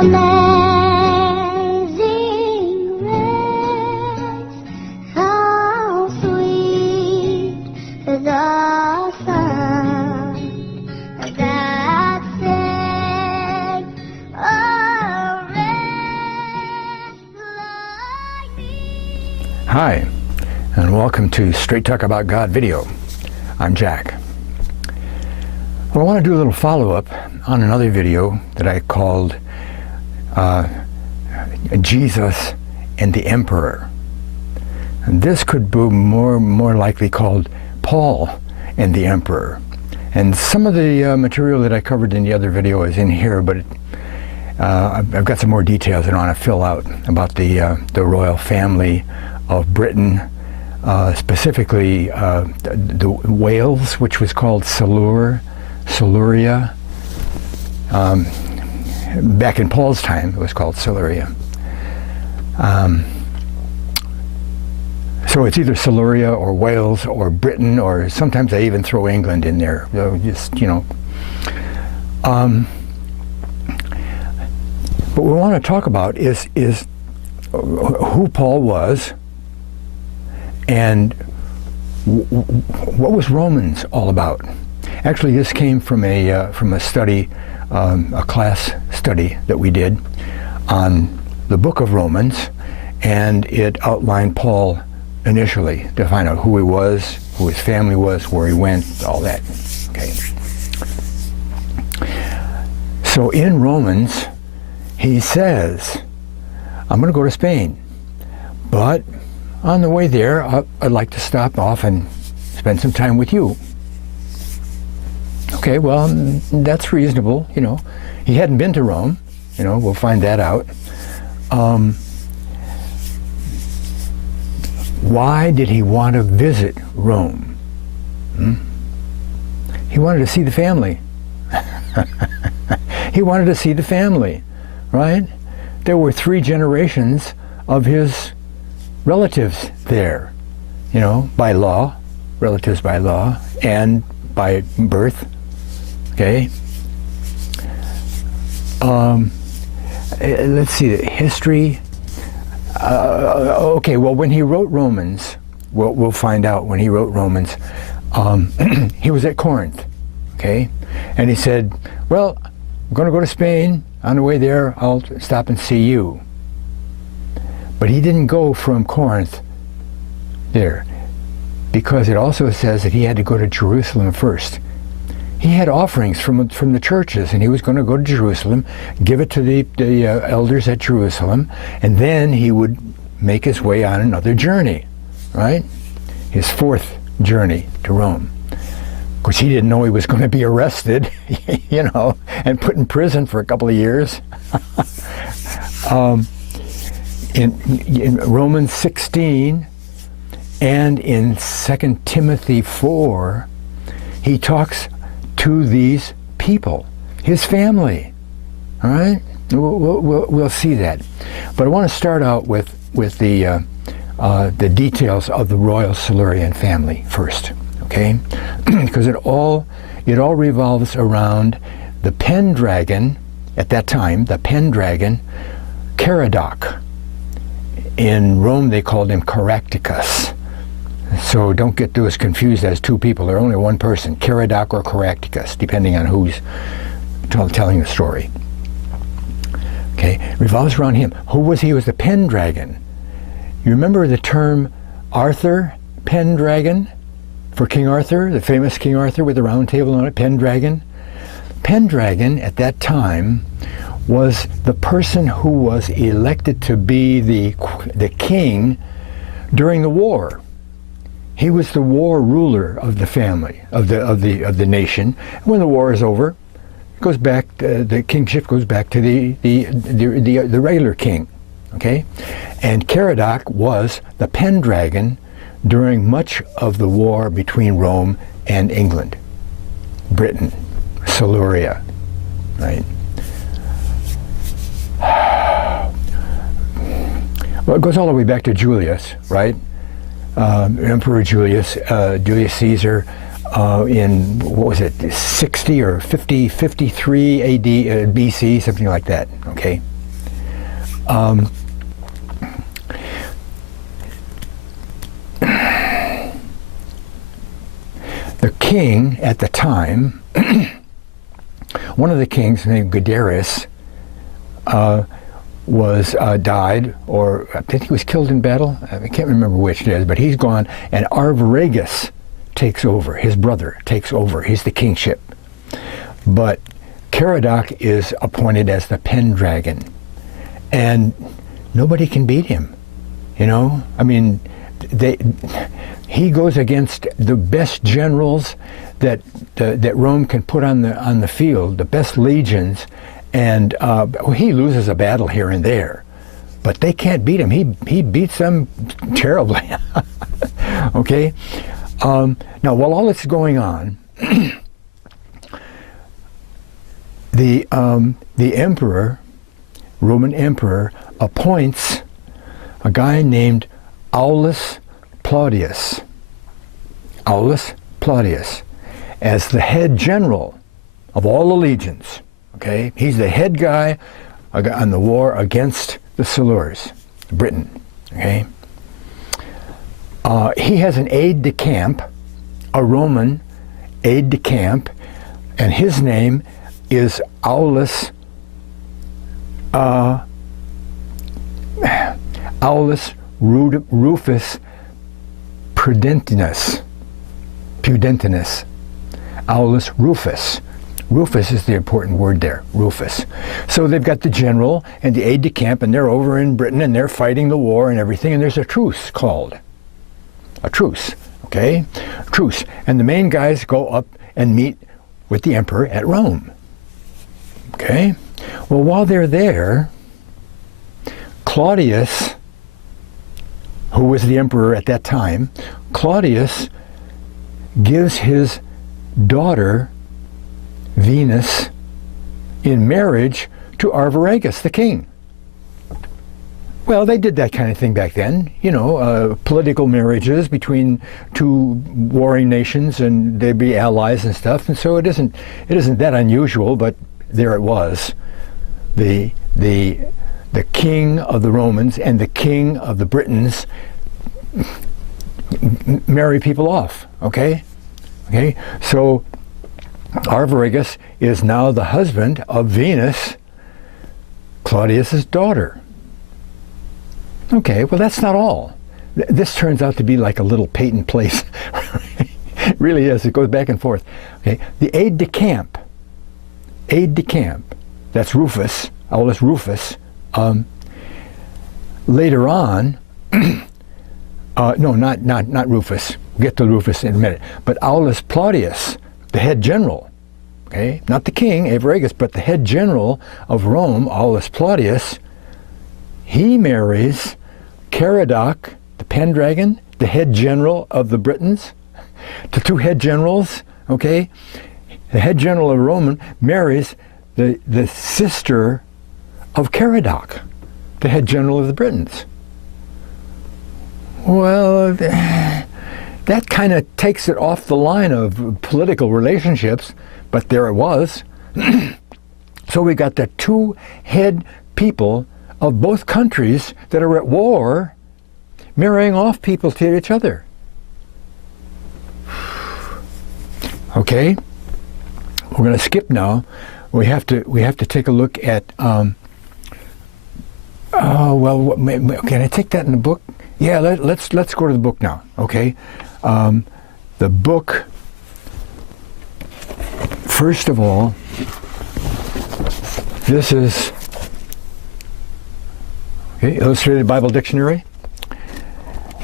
Amazing grace, how sweet the sound that saved a wretch like me. Hi, and welcome to Straight Talk About God video. I'm Jack. Well, I want to do a little follow-up on another video that I called Jesus and the Emperor. And this could be more likely called Paul and the Emperor. And some of the material that I covered in the other video is in here, but I've got some more details that I want to fill out about the royal family of Britain, specifically the Wales, which was called Siluria. Back in Paul's time, it was called Siluria. So it's either Siluria or Wales or Britain, or sometimes I even throw England in there. Just, you know. What we want to talk about is who Paul was, and what was Romans all about. Actually, this came from a study, a class study that we did on the book of Romans, and it outlined Paul initially to find out who he was, who his family was, where he went, all that. Okay. So in Romans, he says, I'm going to go to Spain, but on the way there, I'd like to stop off and spend some time with you. Okay, well, that's reasonable, you know. He hadn't been to Rome, you know, we'll find that out. Why did he want to visit Rome? He wanted to see the family. He wanted to see the family, right? There were 3 generations of his relatives there, you know, by law, relatives by law, and by birth. Okay. Let's see, the history. Okay, well, when he wrote Romans, we'll find out when he wrote Romans, he was at Corinth, okay? And he said, well, I'm going to go to Spain. On the way there, I'll stop and see you. But he didn't go from Corinth there, because it also says that he had to go to Jerusalem first. He had offerings from the churches, and he was going to go to Jerusalem, give it to the elders at Jerusalem, and then he would make his way on another journey, right? His 4th journey to Rome. Of course, he didn't know he was going to be arrested, you know, and put in prison for a couple of years. In Romans 16 and in 2 Timothy 4, he talks to these people, his family. All right, we'll see that. But I want to start out with the details of the Royal Silurian family first, okay? Because it all revolves around the Pendragon at that time, the Pendragon, Caradoc. In Rome, they called him Caractacus. So don't get those confused as 2 people. They're only one person, Caradoc or Caractacus, depending on who's telling the story. Okay, revolves around him. Who was he? He was the Pendragon. You remember the term Arthur Pendragon for King Arthur, the famous King Arthur with the round table on it, Pendragon? Pendragon at that time was the person who was elected to be the king during the war. He was the war ruler of the family, of the nation. And when the war is over, it goes back. The kingship goes back to the regular king. Okay, and Caradoc was the Pendragon during much of the war between Rome and England, Britain, Siluria, right? Well, it goes all the way back to Julius, right? Emperor Julius, Julius Caesar, in, what was it, 60 or 50, 53 AD, BC, something like that, okay? The king at the time, one of the kings named Guiderius, was died, or I think he was killed in battle. I can't remember which it is, but he's gone, and Arviragus takes over. His brother takes over. He's the kingship. But Caradoc is appointed as the Pendragon, and nobody can beat him. You know, I mean, he goes against the best generals that Rome can put on the field, the best legions, and he loses a battle here and there, but they can't beat him. He beats them terribly. Okay. Now, while all this is going on, the emperor, Roman emperor, appoints a guy named Aulus Claudius as the head general of all the legions. Okay, he's the head guy on the war against the Silurs, Britain. Okay, he has an aide-de-camp, a Roman aide-de-camp, and his name is Aulus Rufus Pudens. Aulus Rufus. Rufus is the important word there, Rufus. So they've got the general and the aide-de-camp, and they're over in Britain, and they're fighting the war and everything, and there's a truce called. A truce, okay? Truce. And the main guys go up and meet with the emperor at Rome. Okay? Well, while they're there, Claudius, who was the emperor at that time, Claudius gives his daughter Venus in marriage to Arviragus, the king. Well, they did that kind of thing back then, you know, political marriages between two warring nations, and they'd be allies and stuff. And so it isn't that unusual, but there it was. The king of the Romans and the king of the Britons marry people off. Okay, so Arviragus is now the husband of Venus, Claudius's daughter. Okay, well, that's not all. This turns out to be like a little Peyton place. It really is. It goes back and forth. Okay, the aide-de-camp, that's Rufus, Aulus Rufus. Later on, no, not Rufus. We'll get to Rufus in a minute. But Aulus Claudius, the head general, okay, not the king, Arviragus, but the head general of Rome, Aulus Claudius, he marries Caradoc, the Pendragon, the head general of the Britons. The two head generals, okay, the head general of Rome marries the sister of Caradoc, the head general of the Britons. Well, that kind of takes it off the line of political relationships, but there it was. So we got the two head people of both countries that are at war marrying off people to each other. Okay, we're going to skip now. We have to take a look at. Can I take that in the book? Yeah, let's go to the book now. Okay, the book. First of all, this is Illustrated Bible Dictionary.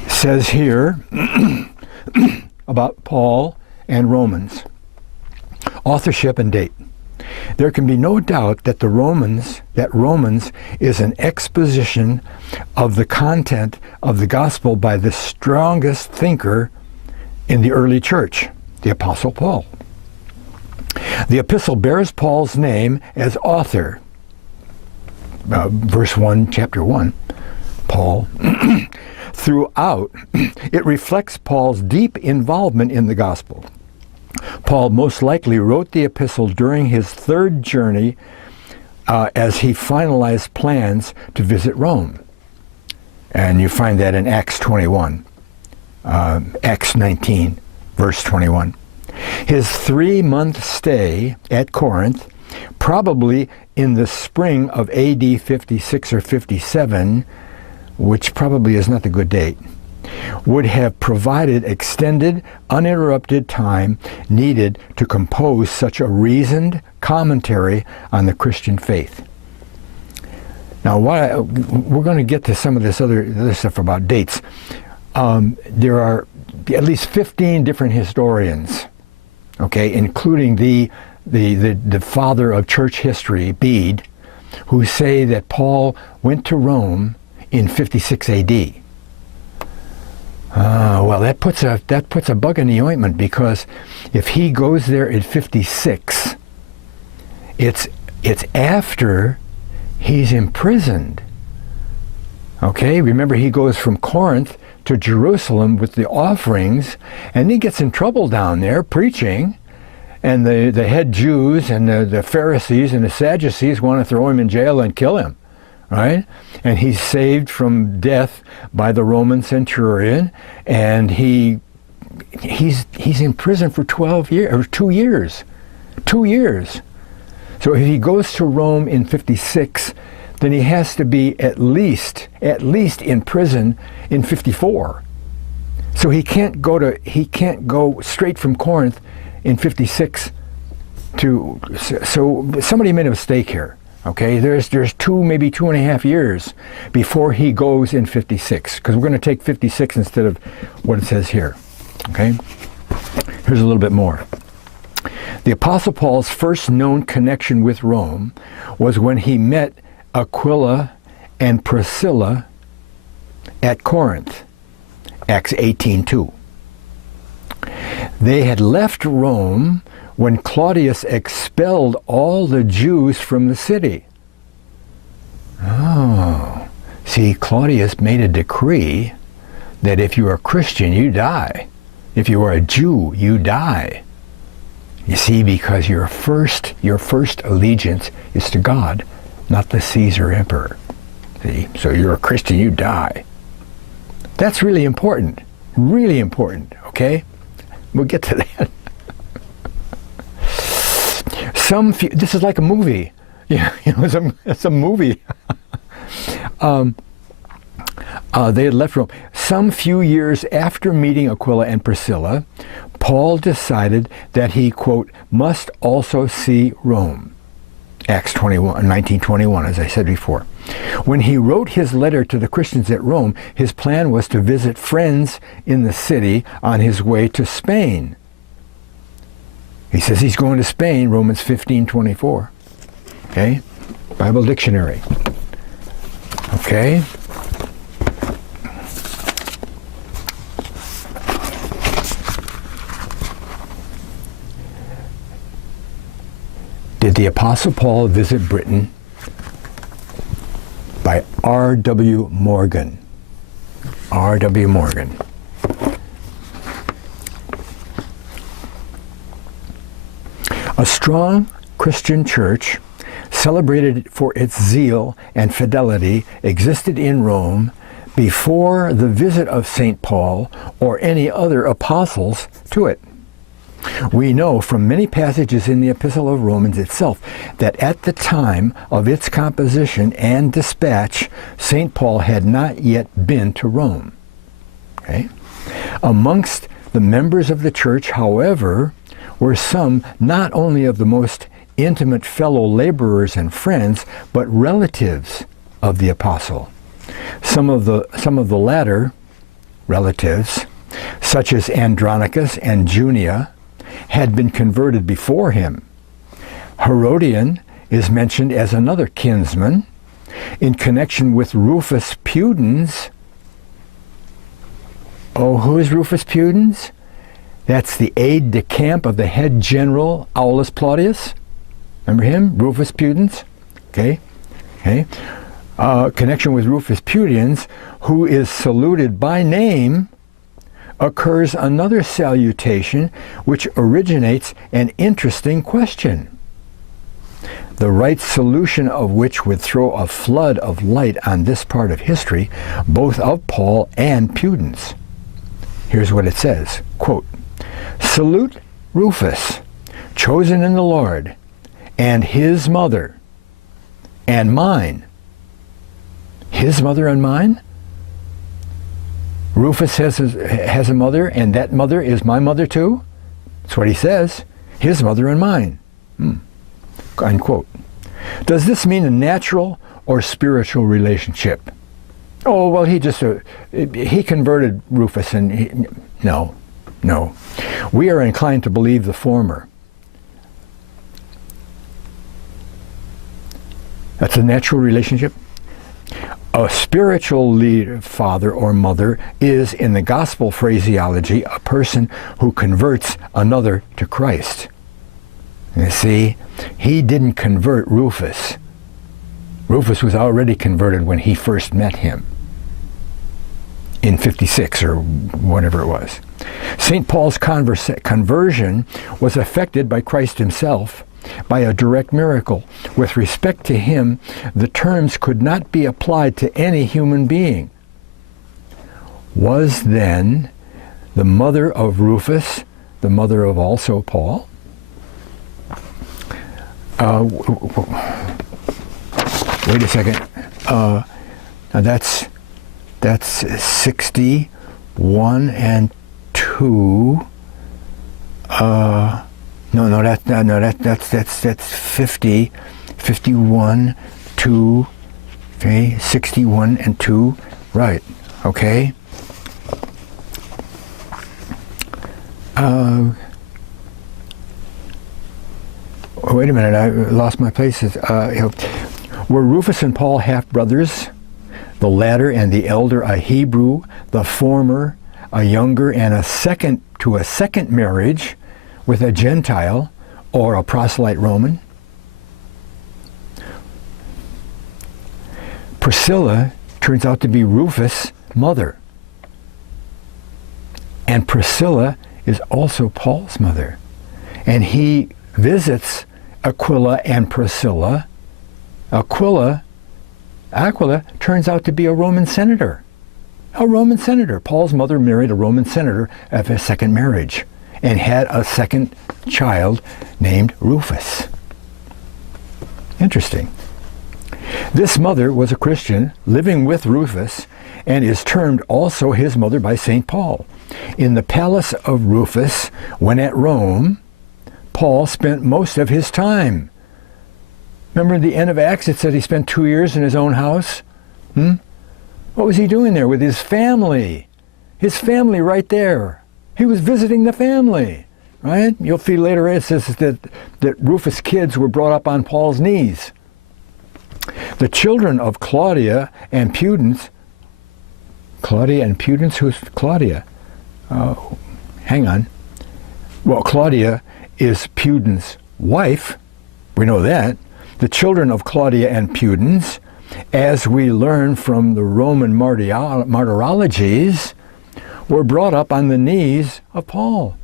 Says here about Paul and Romans. Authorship and date. There can be no doubt that Romans is an exposition of the content of the gospel by the strongest thinker in the early church, the Apostle Paul. The epistle bears Paul's name as author. Verse 1, chapter 1, Paul. Throughout, it reflects Paul's deep involvement in the gospel. Paul most likely wrote the epistle during his third journey as he finalized plans to visit Rome. And you find that in Acts 21, Acts 19, verse 21. His 3-month stay at Corinth, probably in the spring of AD 56 or 57, which probably is not a good date, would have provided extended, uninterrupted time needed to compose such a reasoned commentary on the Christian faith. Now, we're going to get to some of this other stuff about dates. There are at least 15 different historians, okay, including the father of church history, Bede, who say that Paul went to Rome in 56 AD. Well, that puts a bug in the ointment, because if he goes there in 56, it's after he's imprisoned. Okay, remember, he goes from Corinth to Jerusalem with the offerings, and he gets in trouble down there preaching, and the head Jews and the Pharisees and the Sadducees want to throw him in jail and kill him, right? And he's saved from death by the Roman centurion, and he's in prison for 12 years, or 2 years. 2 years. So if he goes to Rome in 56, then he has to be at least in prison in 54. So he can't go straight from Corinth in 56 to, so somebody made a mistake here. Okay, there's maybe 2.5 years before he goes in 56, because we're going to take 56 instead of what it says here. Okay, here's a little bit more. The Apostle Paul's first known connection with Rome was when he met Aquila and Priscilla at Corinth, Acts 18:2. They had left Rome when Claudius expelled all the Jews from the city. Oh, see, Claudius made a decree that if you are a Christian, you die. If you are a Jew, you die. You see, because your first allegiance is to God, not the Caesar emperor. See, so you're a Christian, you die. That's really important, okay? We'll get to that. This is like a movie. Yeah, it's a movie. They had left Rome. Some few years after meeting Aquila and Priscilla, Paul decided that he, quote, must also see Rome. Acts 19:21, as I said before. When he wrote his letter to the Christians at Rome, his plan was to visit friends in the city on his way to Spain. He says he's going to Spain, Romans 15:24. Okay? Bible Dictionary. Okay? Did the Apostle Paul visit Britain? By R.W. Morgan. R.W. Morgan. A strong Christian church, celebrated for its zeal and fidelity, existed in Rome before the visit of St. Paul or any other apostles to it. We know from many passages in the Epistle of Romans itself that at the time of its composition and dispatch, St. Paul had not yet been to Rome. Okay? Amongst the members of the church, however, were some not only of the most intimate fellow laborers and friends, but relatives of the apostle. Some of the latter relatives, such as Andronicus and Junia, had been converted before him. Herodian is mentioned as another kinsman in connection with Rufus Pudens. Oh, who is Rufus Pudens? That's the aide-de-camp of the head general Aulus Claudius. Remember him? Rufus Pudens. Okay. Connection with Rufus Pudens, who is saluted by name occurs another salutation which originates an interesting question, the right solution of which would throw a flood of light on this part of history, both of Paul and Pudens. Here's what it says, quote, "Salute Rufus, chosen in the Lord, and his mother, and mine." His mother and mine? Rufus has a mother, and that mother is my mother too? That's what he says. His mother and mine. Unquote. Does this mean a natural or spiritual relationship? Oh, well, he converted Rufus, and no. We are inclined to believe the former. That's a natural relationship. A spiritual leader, father or mother, is, in the gospel phraseology, a person who converts another to Christ. You see, he didn't convert Rufus. Rufus was already converted when he first met him in 56 or whatever it was. St. Paul's conversion was effected by Christ himself, by a direct miracle. With respect to him, the terms could not be applied to any human being. Was then the mother of Rufus the mother of also Paul? Wait a second. Now that's 61 and 2. That's 50, 51, 2, okay, 61 and 2, right, okay. Wait a minute, I lost my places. Were Rufus and Paul half-brothers? The latter and the elder a Hebrew, the former a younger and a second marriage with a Gentile or a proselyte Roman? Priscilla turns out to be Rufus' mother. And Priscilla is also Paul's mother. And he visits Aquila and Priscilla. Aquila turns out to be a Roman senator. A Roman senator. Paul's mother married a Roman senator of his second marriage and had a second child named Rufus. Interesting. This mother was a Christian living with Rufus and is termed also his mother by St. Paul. In the palace of Rufus, when at Rome, Paul spent most of his time. Remember at the end of Acts it said he spent 2 years in his own house? What was he doing there with his family? His family right there. He was visiting the family, right? You'll see later it says that Rufus' kids were brought up on Paul's knees. The children of Claudia and Pudens. Who's Claudia? Hang on. Well, Claudia is Pudens' wife. We know that. The children of Claudia and Pudens, as we learn from the Roman martyrologies, were brought up on the knees of Paul.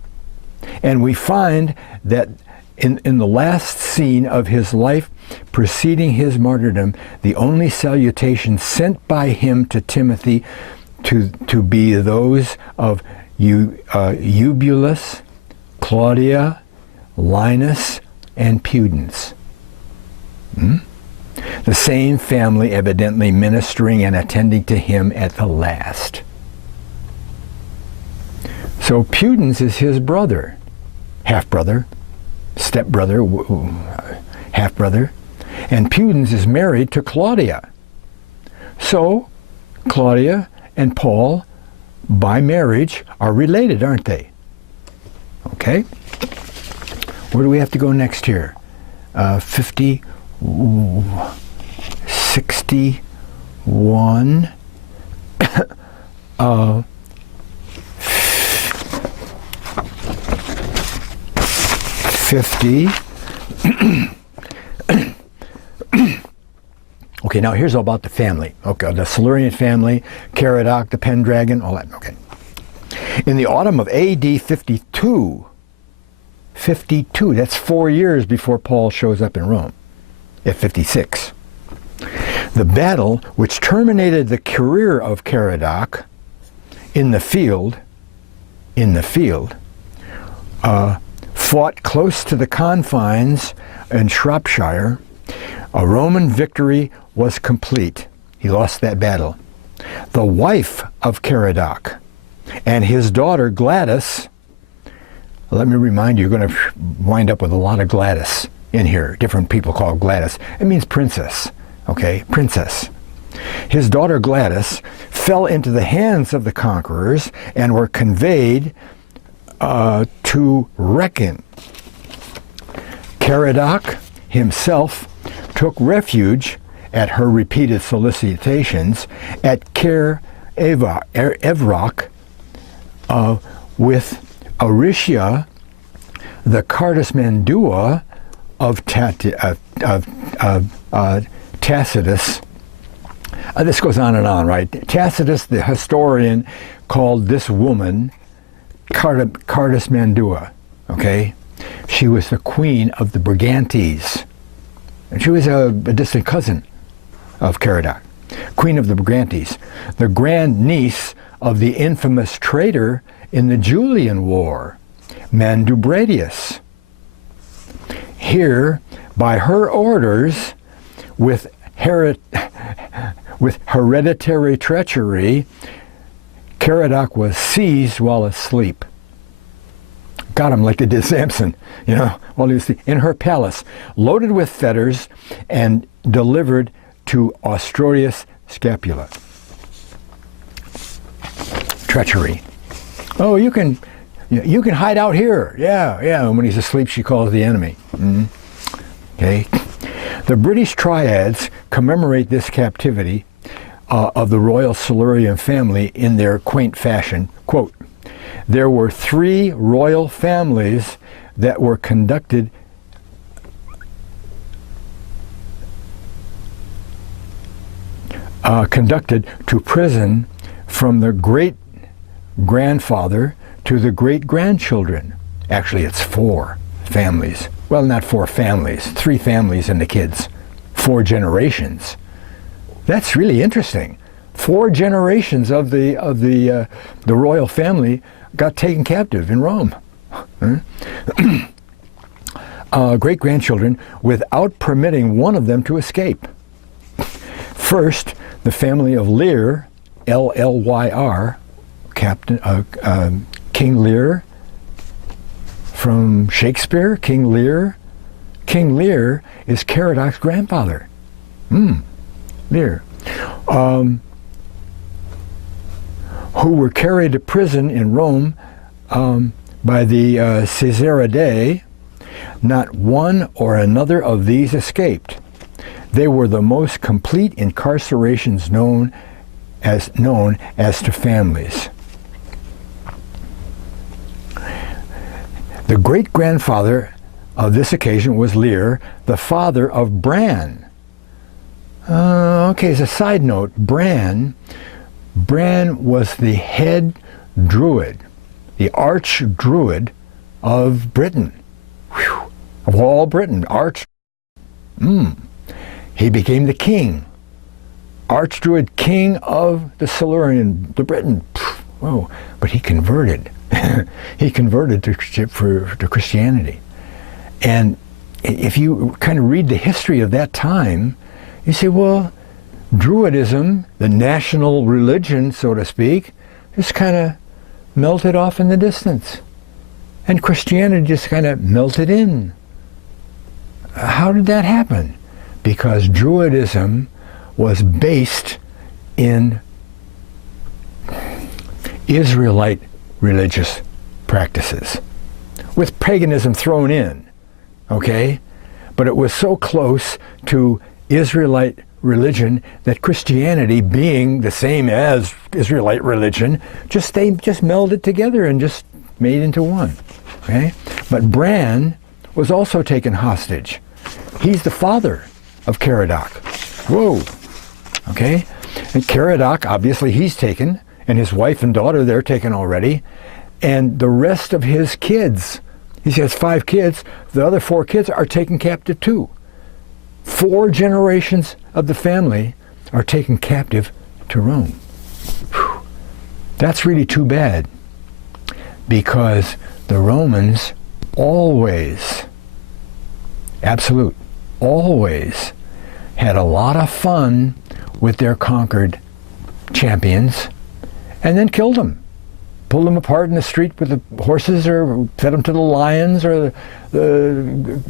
And we find that in the last scene of his life preceding his martyrdom, the only salutations sent by him to Timothy to be those of Eubulus, Claudia, Linus, and Pudens. The same family evidently ministering and attending to him at the last. So Pudens is his brother, half-brother, step-brother, half-brother, and Pudens is married to Claudia. So Claudia and Paul, by marriage, are related, aren't they? Okay. Where do we have to go next here? 50, 61, 50. Okay, now here's all about the family. Okay, the Silurian family, Caradoc, the Pendragon, all that. Okay. In the autumn of AD 52, that's 4 years before Paul shows up in Rome, at 56. The battle which terminated the career of Caradoc in the field, fought close to the confines in Shropshire. A Roman victory was complete. He lost that battle. The wife of Caradoc and his daughter Gladys, let me remind you, you're going to wind up with a lot of Gladys in here. Different people call Gladys. It means princess, okay? Princess. His daughter Gladys fell into the hands of the conquerors and were conveyed to Wrekin. Caradoc himself took refuge at her repeated solicitations at Caer Evroc with Aricia, the Cartismandua of Tacitus. This goes on and on, right? Tacitus, the historian, called this woman Cartismandua, okay? She was the queen of the Brigantes. And she was a distant cousin of Caradoc. Queen of the Brigantes, the grand niece of the infamous traitor in the Julian War, Mandubradius. Here, by her orders, with hereditary treachery, Caradoc was seized while asleep. Got him like they did Samson, while he was in her palace, loaded with fetters and delivered to Austronius Scapula. Treachery. Oh, you can hide out here. Yeah. And when he's asleep, she calls the enemy. Okay. The British triads commemorate this captivity of the Royal Silurian family in their quaint fashion. Quote, there were 3 royal families that were conducted to prison, from the great-grandfather to the great-grandchildren. Actually, it's 4 families. Well, not 4 families, 3 families and the kids. 4 generations. That's really interesting. 4 generations of the royal family got taken captive in Rome. Great-grandchildren, without permitting one of them to escape. First, the family of Lear, L-L-Y-R, King Lear, from Shakespeare, King Lear. King Lear is Caradoc's grandfather. Lear. Who were carried to prison in Rome by the Caesaridae. Not one or another of these escaped. They were the most complete incarcerations known as to families. The great-grandfather of this occasion was Lear, the father of Bran. Okay, as a side note, Bran was the head druid, the arch-druid of Britain. Whew. Of all Britain, he became the king, arch-druid king of the Silurian, the Britain. Whoa! But he converted. He converted to Christianity. And if you kind of read the history of that time, you say, well, Druidism, the national religion, so to speak, just kind of melted off in the distance. And Christianity just kind of melted in. How did that happen? Because Druidism was based in Israelite religious practices, with paganism thrown in, okay? But it was so close to Israelite religion that Christianity, being the same as Israelite religion, they just melded together and just made into one, okay? But Bran was also taken hostage. He's the father of Caradoc. Whoa, okay? And Caradoc, obviously he's taken, and his wife and daughter, they're taken already. And the rest of his kids, he has 5 kids, the other 4 kids are taken captive too. 4 generations of the family are taken captive to Rome. Whew. That's really too bad, because the Romans always, always had a lot of fun with their conquered champions and then killed them. Pulled them apart in the street with the horses, or fed them to the lions, or they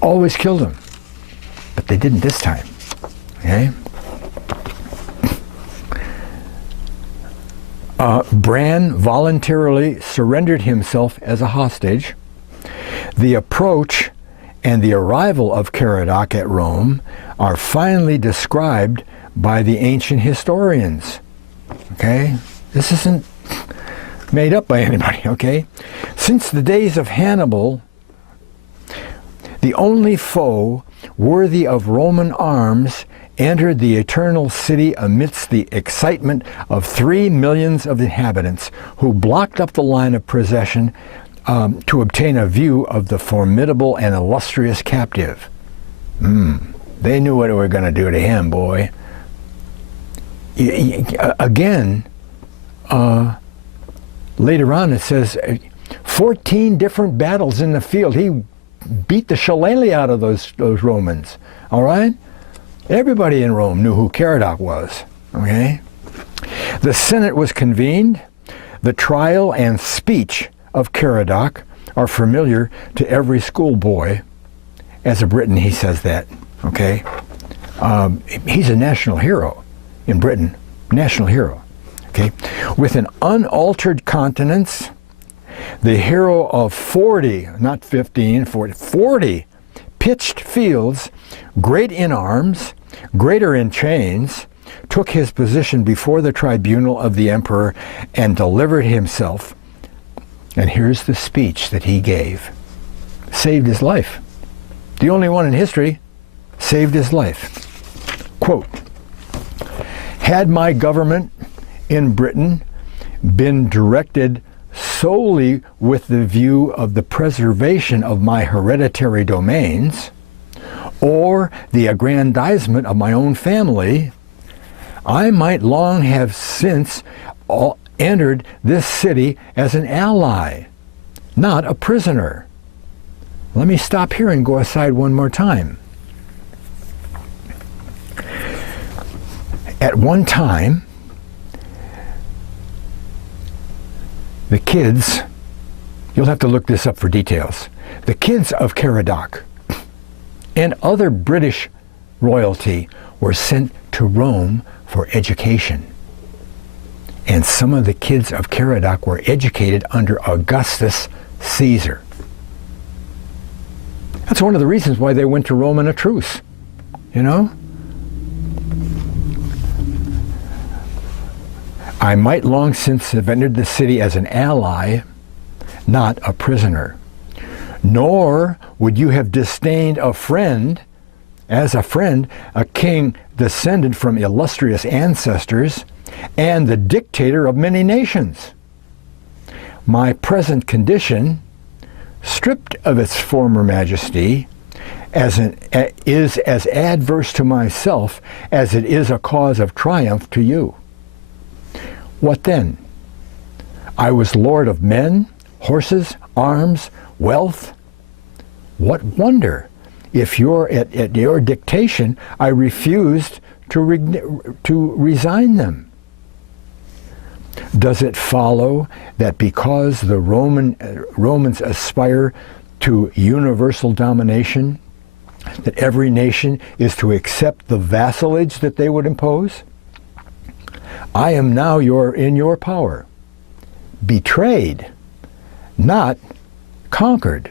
always killed them. But they didn't this time. Okay? Bran voluntarily surrendered himself as a hostage. The approach and the arrival of Caradoc at Rome are finally described by the ancient historians. Okay? This isn't made up by anybody, okay? Since the days of Hannibal, the only foe worthy of Roman arms entered the eternal city amidst the excitement of 3 millions of inhabitants, who blocked up the line of procession to obtain a view of the formidable and illustrious captive. They knew what they were going to do to him, boy. Again, later on it says 14 different battles in the field. He beat the shillelagh out of those Romans, all right? Everybody in Rome knew who Caradoc was, okay? The Senate was convened. The trial and speech of Caradoc are familiar to every schoolboy. As a Briton, he says that, okay? He's a national hero in Britain, national hero, okay? With an unaltered countenance, the hero of 40, not 15, 40 pitched fields, great in arms, greater in chains, took his position before the tribunal of the emperor and delivered himself. And here's the speech that he gave. Saved his life. The only one in history saved his life. Quote, "Had my government in Britain been directed solely with the view of the preservation of my hereditary domains, or the aggrandizement of my own family, I might long have since entered this city as an ally, not a prisoner." Let me stop here and go aside one more time. At one time, the kids, you'll have to look this up for details, the kids of Caradoc and other British royalty were sent to Rome for education. And some of the kids of Caradoc were educated under Augustus Caesar. That's one of the reasons why they went to Rome in a truce, you know? I might long since have entered the city as an ally, not a prisoner. Nor would you have disdained a friend, as a friend, a king descended from illustrious ancestors, and the dictator of many nations. My present condition, stripped of its former majesty, is as adverse to myself as it is a cause of triumph to you. What then? I was lord of men, horses, arms, wealth. What wonder if at your dictation I refused to resign them? Does it follow that because the Romans aspire to universal domination, that every nation is to accept the vassalage that they would impose? I am now in your power, betrayed, not conquered.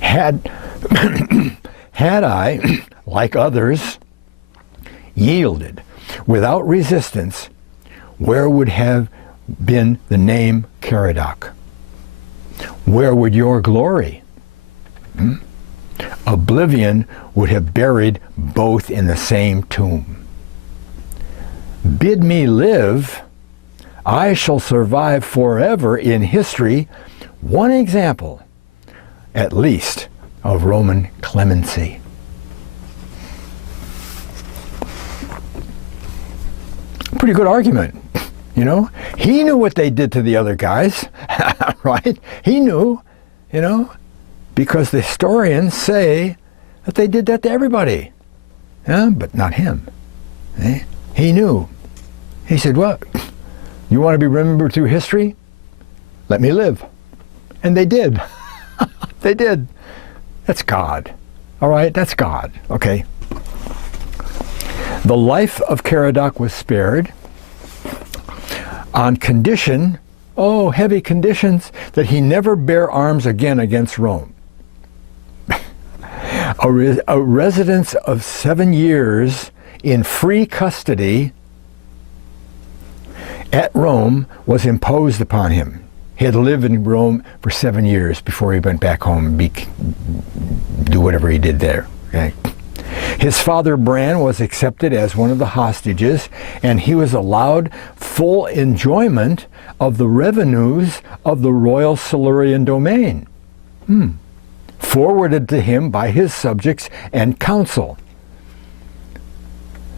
Had I, like others, yielded without resistance, where would have been the name Caradoc? Where would your glory? Oblivion would have buried both in the same tomb. Bid me live, I shall survive forever in history one example, at least, of Roman clemency. Pretty good argument, you know. He knew what they did to the other guys, right? He knew, you know, because the historians say that they did that to everybody, yeah, but not him. Eh? He knew. He said, "What? You want to be remembered through history? Let me live." And they did. They did. That's God. All right, that's God. Okay. The life of Caradoc was spared on condition, oh, heavy conditions, that he never bear arms again against Rome. A residence of 7 years in free custody at Rome was imposed upon him. He had to live in Rome for 7 years before he went back home and do whatever he did there. Okay? His father Bran was accepted as one of the hostages, and he was allowed full enjoyment of the revenues of the Royal Silurian domain, forwarded to him by his subjects and council.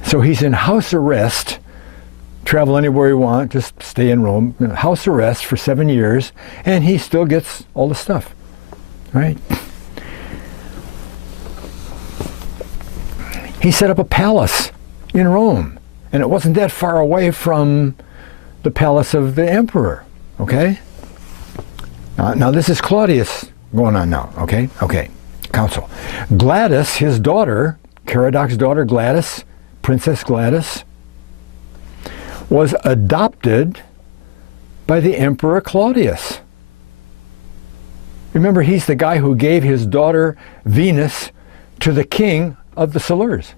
So he's in house arrest, travel anywhere you want, just stay in Rome, house arrest for 7 years, and he still gets all the stuff, right? He set up a palace in Rome, and it wasn't that far away from the palace of the emperor, okay? Now this is Claudius going on now, okay? Okay, council. Gladys, his daughter, Caradoc's daughter Gladys, Princess Gladys, was adopted by the Emperor Claudius. Remember, he's the guy who gave his daughter Venus to the king of the Silurs.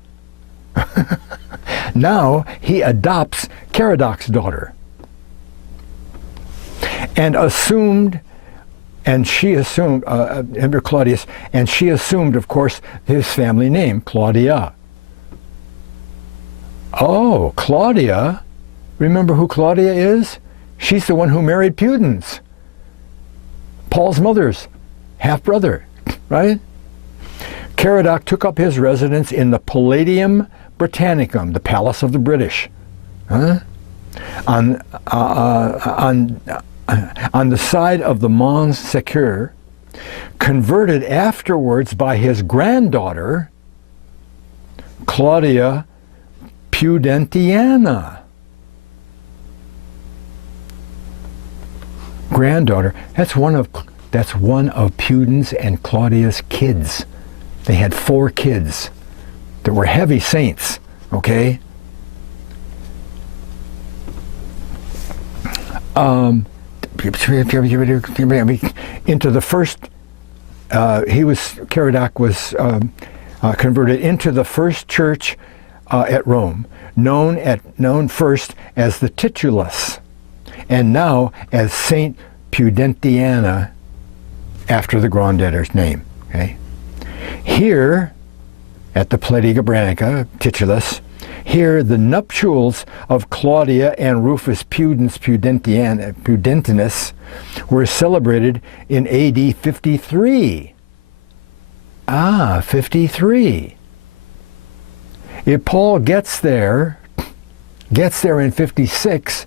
Now he adopts Caradoc's daughter, and she assumed, Emperor Claudius, and she assumed, of course, his family name, Claudia. Oh, Claudia, remember who Claudia is? She's the one who married Pudens, Paul's mother's half-brother, right? Caradoc took up his residence in the Palladium Britannicum, the palace of the British, on the side of the Mons Secours, converted afterwards by his granddaughter, Claudia Pudentiana. Granddaughter, that's one of Pudens and Claudia's kids. They had 4 kids that were heavy saints, okay? Into the first, Caradoc was converted into the first church at Rome, known first as the Titulus, and now as Saint Pudentiana, after the granddaughter's name, okay? Here, at the Palladium Britannica, Titulus, here the nuptials of Claudia and Rufus Pudens Pudentinus were celebrated in AD 53. 53. If Paul gets there in 56,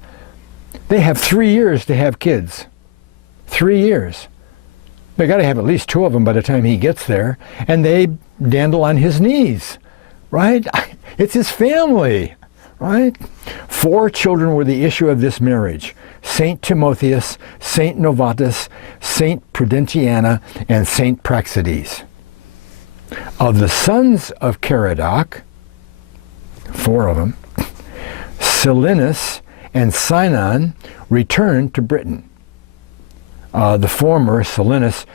they have 3 years to have kids. 3 years. They got to have at least 2 of them by the time he gets there, and they dandle on his knees, right? It's his family, right? 4 children were the issue of this marriage: Saint Timotheus, Saint Novatus, Saint Prudentiana, and Saint Praxedes. Of the sons of Caradoc, 4 of them, Silenus and Sinon returned to Britain. The former, Silenus,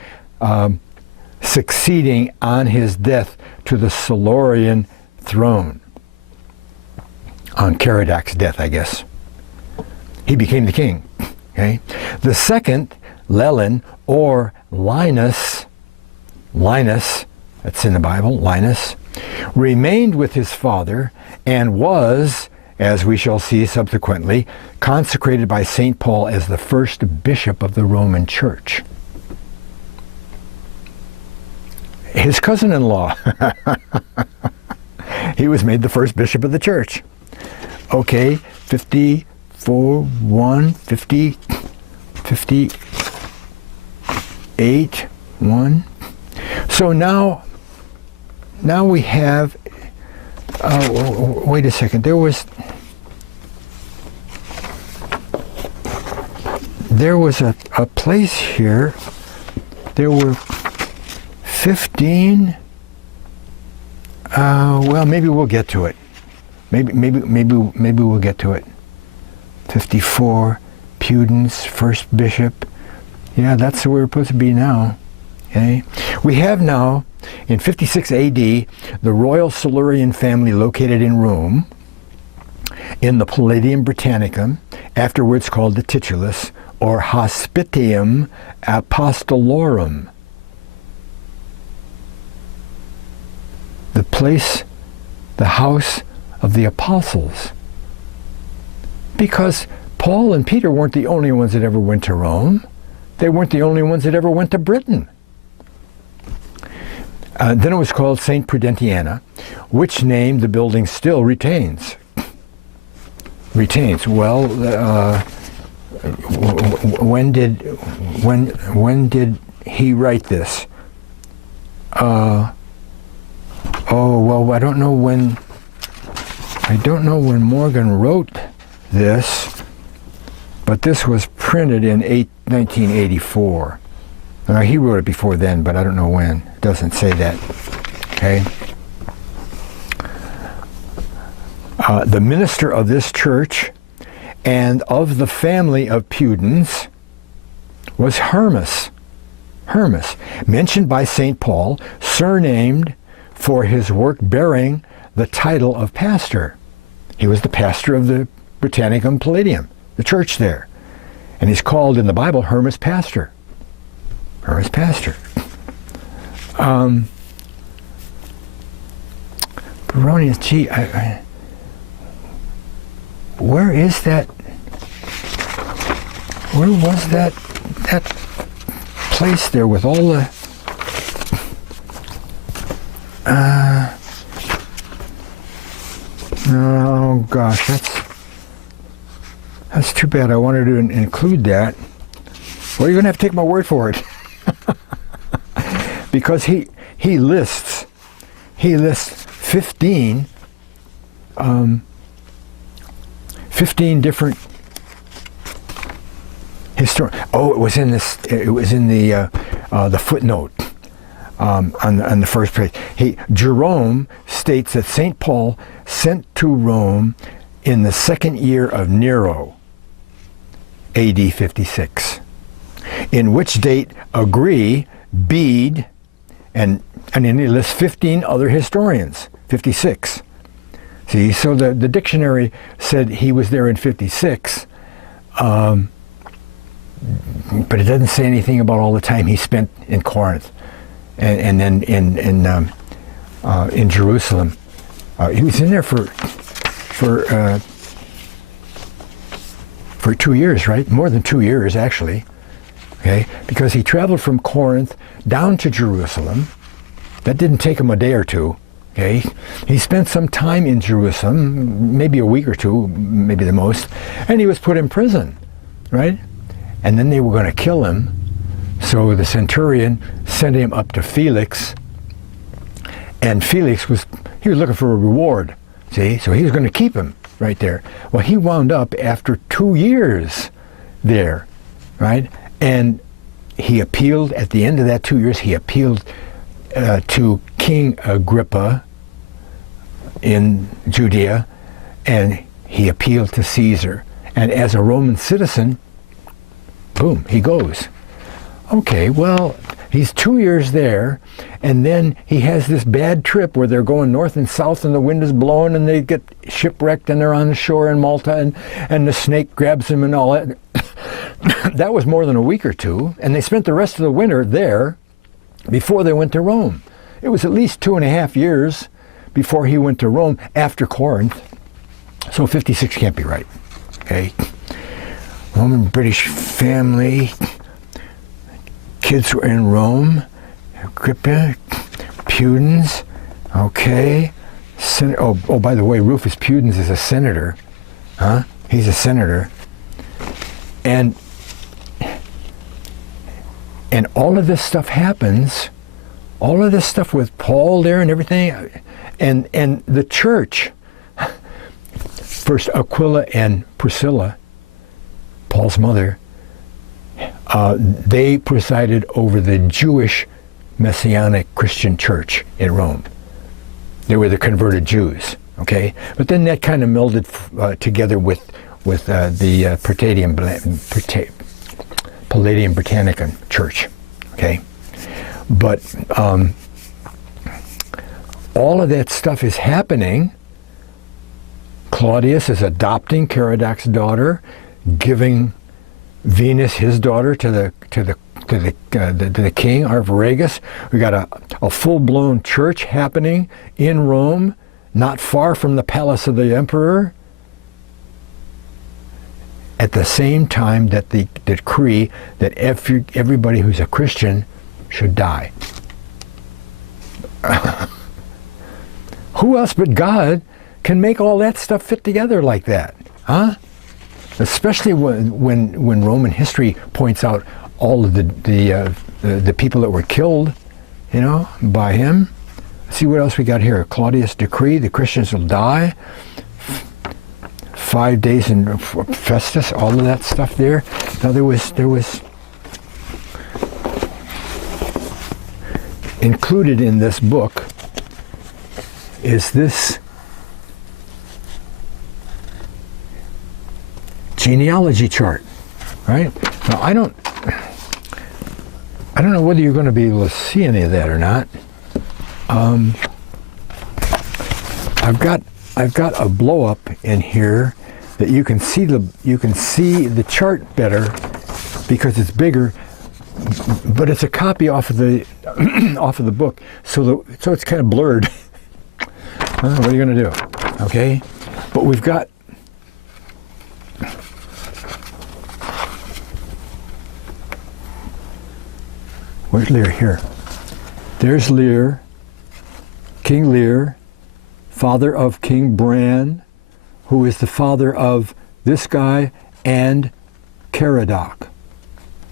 succeeding on his death to the Silurian throne. On Caradoc's death, I guess. He became the king. Okay? The second, Lelin, or Linus, that's in the Bible, Linus, remained with his father and was as we shall see subsequently, consecrated by St. Paul as the first bishop of the Roman Church. His cousin-in-law, he was made the first bishop of the church. Okay, 54, 1, 50, 58, 1. So now we have, wait a second, there was a place here, there were 15, well, maybe we'll get to it. Maybe we'll get to it. 54, Pudens, first bishop. Yeah, that's where we're supposed to be now. Okay. We have now, in 56 AD, the Royal Silurian family located in Rome, in the Palladium Britannicum, afterwards called the Titulus, or Hospitium Apostolorum. The place, the house of the apostles. Because Paul and Peter weren't the only ones that ever went to Rome. They weren't the only ones that ever went to Britain. Then it was called St. Prudentiana, which name the building still retains. Well, when did he write this? Oh, well, I don't know when Morgan wrote this, but this was printed in 1984. He wrote it before then, but I don't know when. It doesn't say that. Okay. The minister of this church and of the family of Pudens was Hermas. Hermas, mentioned by St. Paul, surnamed for his work bearing the title of pastor. He was the pastor of the Britannicum Palladium, the church there. And he's called in the Bible Hermas Pastor. Hermas Pastor. Baronius, gee, where is that? Where was that place there with all the oh gosh, that's too bad. I wanted to include that. Well, you're gonna have to take my word for it. Because he lists 15 different historians. Oh, it was in this. It was in the footnote on the first page. Jerome states that St. Paul sent to Rome in the second year of Nero, AD 56, in which date agree Bede, and then he lists 15 other historians, 56. See, so the dictionary said he was there in 56, but it doesn't say anything about all the time he spent in Corinth and then in Jerusalem. He was in there for 2 years, right? More than 2 years, actually. Okay, because he traveled from Corinth down to Jerusalem. That didn't take him a day or two. Okay, he spent some time in Jerusalem, maybe a week or two, maybe the most, and he was put in prison, right? And then they were going to kill him, so the centurion sent him up to Felix, and Felix was looking for a reward, see? So he was going to keep him right there. Well, he wound up after 2 years there, right? And he appealed, at the end of that 2 years, he appealed to King Agrippa in Judea, and he appealed to Caesar. And as a Roman citizen, boom, he goes. Okay, well, he's 2 years there, and then he has this bad trip where they're going north and south and the wind is blowing and they get shipwrecked and they're on the shore in Malta and the snake grabs him and all that. That was more than a week or two, and they spent the rest of the winter there before they went to Rome. It was at least 2.5 years before he went to Rome after Corinth. So 56 can't be right. Okay. Roman British family. Kids were in Rome. Agrippa, Pudens. Okay. Oh, by the way, Rufus Pudens is a senator. Huh? He's a senator. And all of this stuff happens. All of this stuff with Paul there and everything. And the church. First, Aquila and Priscilla, Paul's mother, they presided over the Jewish Messianic Christian church in Rome. They were the converted Jews, okay? But then that kind of melded together with the Palladium Britannicum church, okay? But all of that stuff is happening. Claudius is adopting Caradoc's daughter, giving Venus his daughter to the king Arviragus. We got a full-blown church happening in Rome, not far from the palace of the emperor. At the same time that the decree that everybody who's a Christian should die. Who else but God can make all that stuff fit together like that, huh? Especially when Roman history points out all of the people that were killed, by him. See what else we got here. Claudius' decree: the Christians will die. 5 days in Festus. All of that stuff there. Now there was included in this book is this genealogy chart, right? Now I don't know whether you're going to be able to see any of that or not. I've got a blow up in here that you can see the chart better because it's bigger, but it's a copy off of the book, so it's kind of blurred. What are you going to do? Okay, but we've got. Where's Lear? Here. There's Lear, King Lear, father of King Bran, who is the father of this guy and Caradoc.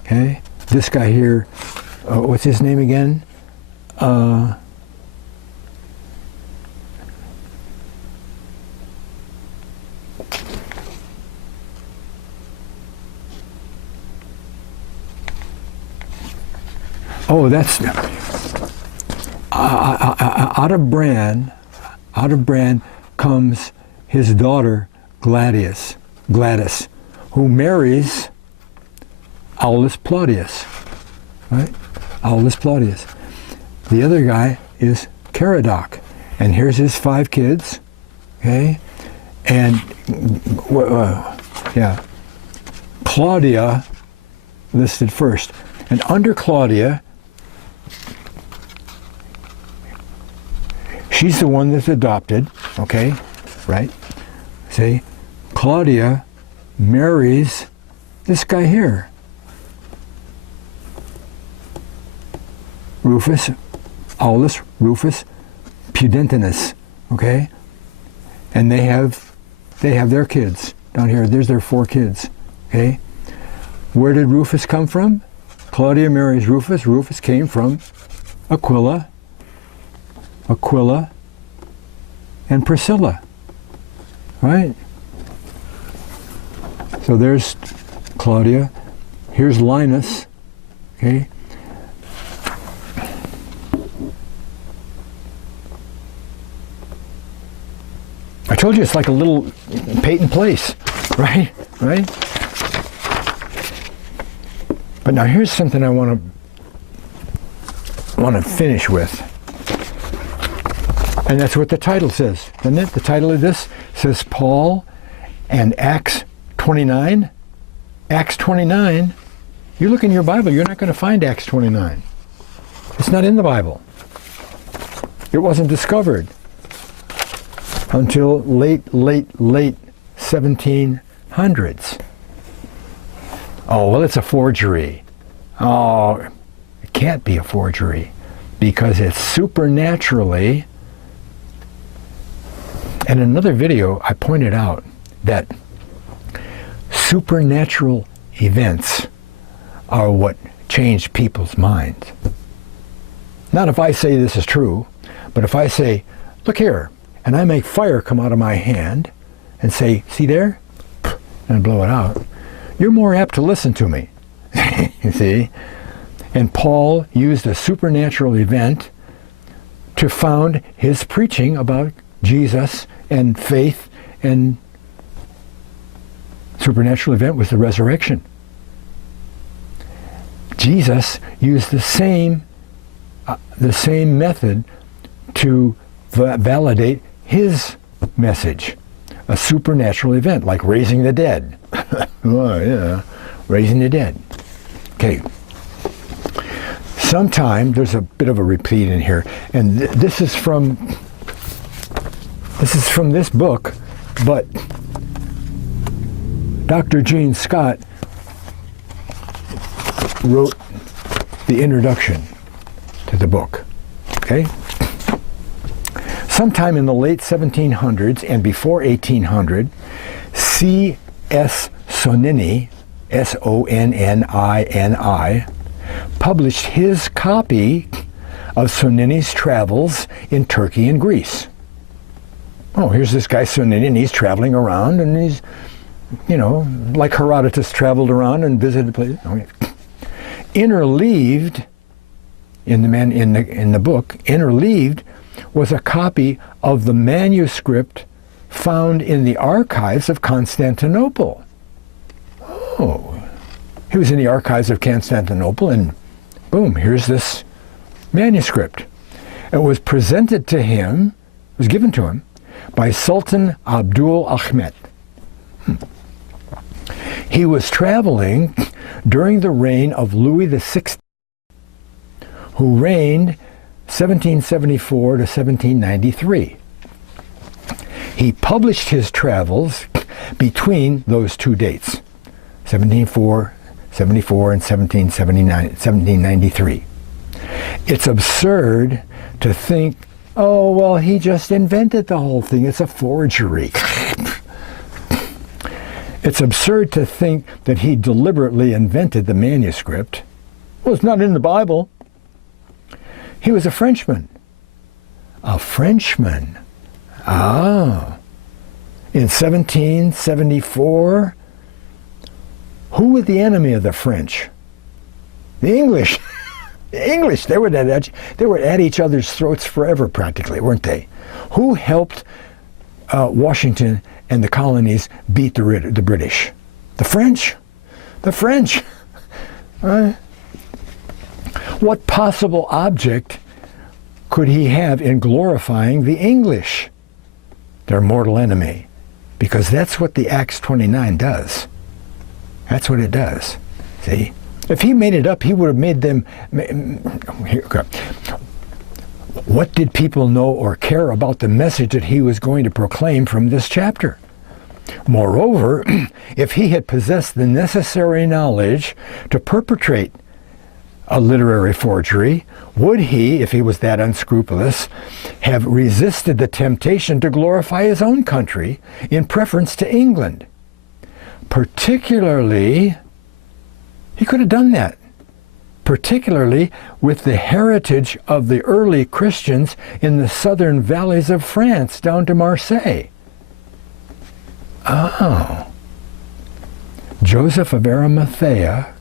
Okay? This guy here, what's his name again? Oh, that's out of Bran comes his daughter Gladys, who marries Aulus Plautius, right? Aulus Plautius. The other guy is Caradoc, and here's his 5 kids, okay? And Claudia listed first, and under Claudia, she's the one that's adopted, okay, right? See, Claudia marries this guy here, Aulus Rufus Pudens, okay? And they have their kids down here. There's their 4 kids, okay? Where did Rufus come from? Claudia marries Rufus. Rufus came from Aquila, and Priscilla, right? So there's Claudia. Here's Linus, okay? I told you it's like a little Peyton Place, right? Right? But now here's something I want to finish with. And that's what the title says, doesn't it? The title of this says Paul and Acts 29. Acts 29. You look in your Bible, you're not going to find Acts 29. It's not in the Bible. It wasn't discovered. until late 1700s. Oh, well, it's a forgery. Oh, it can't be a forgery because it's supernaturally. In another video, I pointed out that supernatural events are what change people's minds. Not if I say this is true, but if I say, look here, and I make fire come out of my hand and say, see there? And blow it out. You're more apt to listen to me. You see? And Paul used a supernatural event to found his preaching about Jesus and faith, and supernatural event was the resurrection. Jesus used the same method to validate his message, a supernatural event like raising the dead. Oh yeah, raising the dead. Okay. Sometime there's a bit of a repeat in here, and this is from this book, but Dr. Gene Scott wrote the introduction to the book. Okay? Sometime in the late 1700s and before 1800, C.S. Sonnini, S-O-N-N-I-N-I, published his copy of Sonnini's travels in Turkey and Greece. Oh, here's this guy Sonnini, and he's traveling around, and he's, you know, like Herodotus traveled around and visited places. Okay. Interleaved in the book, interleaved was a copy of the manuscript found in the archives of Constantinople. Oh, he was in the archives of Constantinople, and boom, here's this manuscript. It was presented to him, it was given to him, by Sultan Abdul Ahmet. He was traveling during the reign of Louis XVI, who reigned 1774 to 1793. He published his travels between those two dates, 1774 and 1793. It's absurd to think, oh, well, he just invented the whole thing. It's a forgery. It's absurd to think that he deliberately invented the manuscript. Well, it's not in the Bible. He was a Frenchman. A Frenchman. Ah. In 1774, who was the enemy of the French? The English. The English. They were at each other's throats forever, practically, weren't they? Who helped Washington and the colonies beat the British? The French. The French. What possible object could he have in glorifying the English, their mortal enemy? Because that's what the Acts 29 does. That's what it does. See? If he made it up, he would have made them... What did people know or care about the message that he was going to proclaim from this chapter? Moreover, if he had possessed the necessary knowledge to perpetrate a literary forgery, would he, if he was that unscrupulous, have resisted the temptation to glorify his own country in preference to England? Particularly, he could have done that, particularly with the heritage of the early Christians in the southern valleys of France down to Marseille. Oh. Joseph of Arimathea,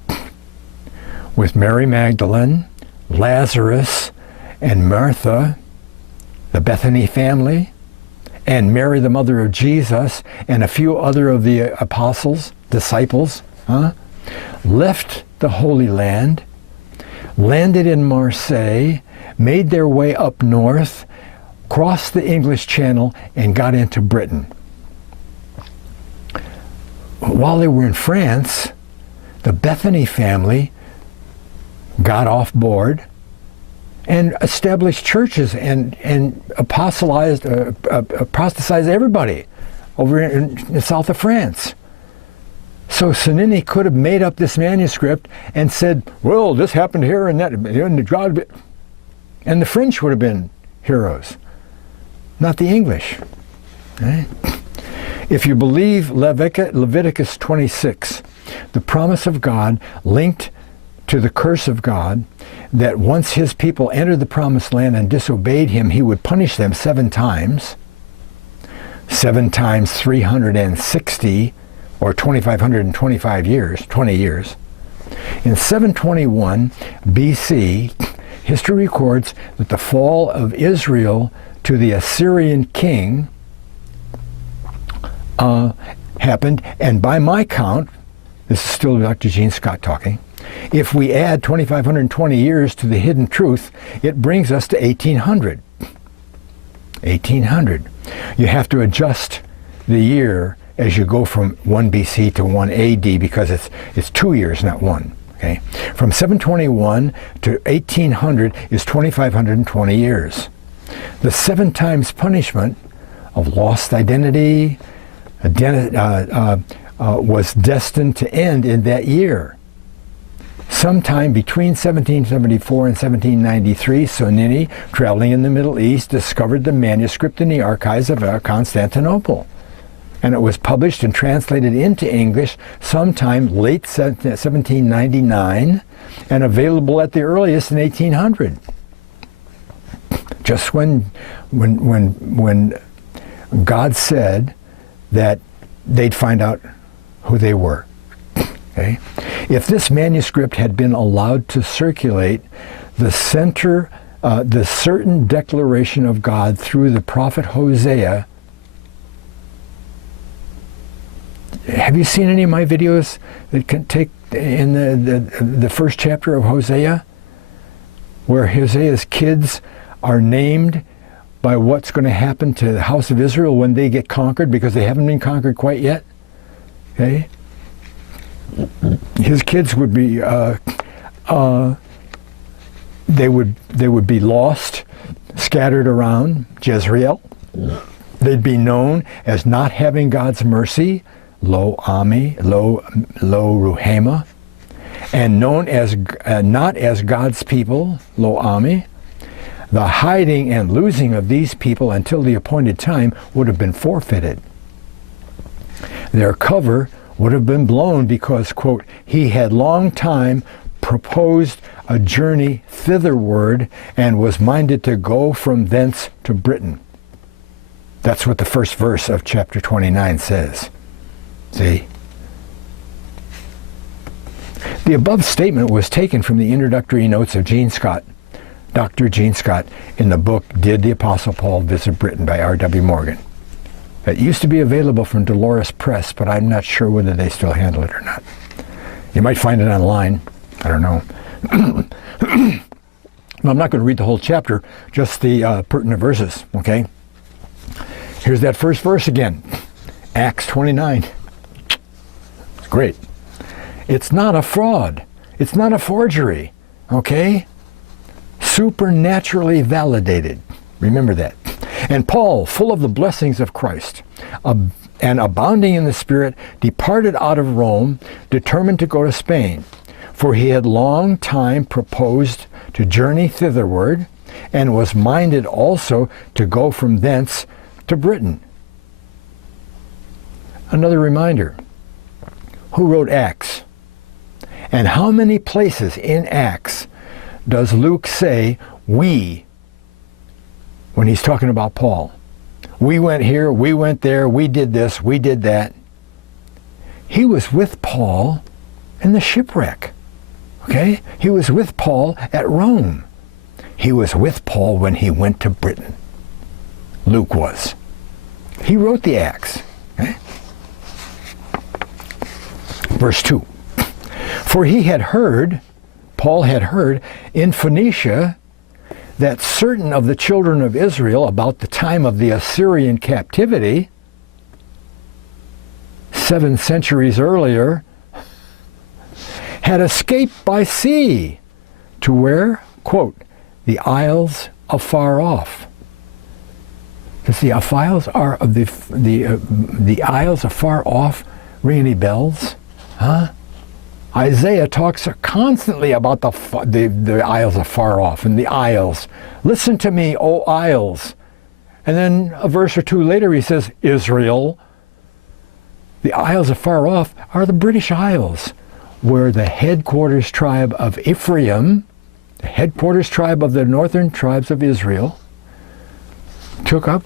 with Mary Magdalene, Lazarus, and Martha, the Bethany family, and Mary, the mother of Jesus, and a few other of the apostles, disciples, left the Holy Land, landed in Marseille, made their way up north, crossed the English Channel, and got into Britain. While they were in France, the Bethany family got off board and established churches and apostatized everybody over in the south of France. So Sonini could have made up this manuscript and said, well, this happened here and that, and God, and the French would have been heroes, not the English. Right? If you believe Leviticus 26, the promise of God linked to the curse of God, that once his people entered the promised land and disobeyed him, he would punish them 7 times. 7 times 360, or 2,525 years, 20 years. In 721 BC, history records that the fall of Israel to the Assyrian king happened, and by my count, this is still Dr. Gene Scott talking, if we add 2,520 years to the hidden truth, it brings us to 1800. 1800. You have to adjust the year as you go from 1 BC to 1 AD because it's 2 years, not 1. Okay? From 721 to 1800 is 2,520 years. The 7 times punishment of lost identity was destined to end in that year. Sometime between 1774 and 1793, Sonini, traveling in the Middle East, discovered the manuscript in the archives of Constantinople. And it was published and translated into English sometime late 1799 and available at the earliest in 1800. Just when God said that they'd find out who they were. Okay? If this manuscript had been allowed to circulate, the certain declaration of God through the prophet Hosea. Have you seen any of my videos that can take in the first chapter of Hosea, where Hosea's kids are named by what's going to happen to the house of Israel when they get conquered, because they haven't been conquered quite yet? Okay? His kids would be they would be lost, scattered around Jezreel. They'd be known as not having God's mercy, Lo Ami, Lo Ruhema, and known as not as God's people, Lo Ami. The hiding and losing of these people until the appointed time would have been forfeited. Their cover would have been blown because, quote, he had long time proposed a journey thitherward and was minded to go from thence to Britain. That's what the first verse of chapter 29 says. See? The above statement was taken from the introductory notes of Gene Scott, Dr. Gene Scott, in the book Did the Apostle Paul Visit Britain by R.W. Morgan. It used to be available from Dolores Press, but I'm not sure whether they still handle it or not. You might find it online. I don't know. I'm not going to read the whole chapter, just the pertinent verses, okay? Here's that first verse again. Acts 29. It's great. It's not a fraud. It's not a forgery, okay? Supernaturally validated. Remember that. And Paul, full of the blessings of Christ, and abounding in the Spirit, departed out of Rome, determined to go to Spain. For he had long time proposed to journey thitherward, and was minded also to go from thence to Britain. Another reminder. Who wrote Acts? And how many places in Acts does Luke say, we, when he's talking about Paul? We went here, we went there, we did this, we did that. He was with Paul in the shipwreck. Okay? He was with Paul at Rome. He was with Paul when he went to Britain. Luke was. He wrote the Acts. Okay? Verse 2. For he had heard, Paul had heard, in Phoenicia, that certain of the children of Israel, about the time of the Assyrian captivity, 7 centuries earlier, had escaped by sea to where, quote, the isles afar off. Does the isles are of the isles afar off ring any bells? Huh? Isaiah talks constantly about the isles afar off and the isles. Listen to me, O isles. And then a verse or two later he says, Israel. The isles afar off are the British Isles, where the headquarters tribe of Ephraim, the headquarters tribe of the northern tribes of Israel, took up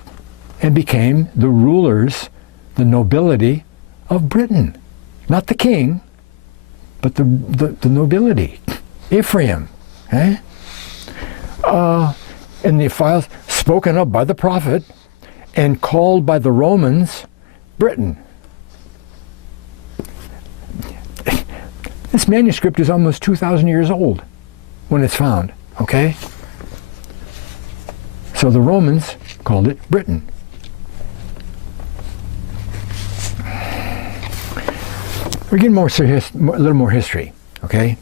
and became the rulers, the nobility of Britain. Not the king, but the nobility. Ephraim. Okay? In the files spoken of by the prophet and called by the Romans Britain. This manuscript is almost 2,000 years old when it's found, okay? So the Romans called it Britain. We're getting a little more history, okay?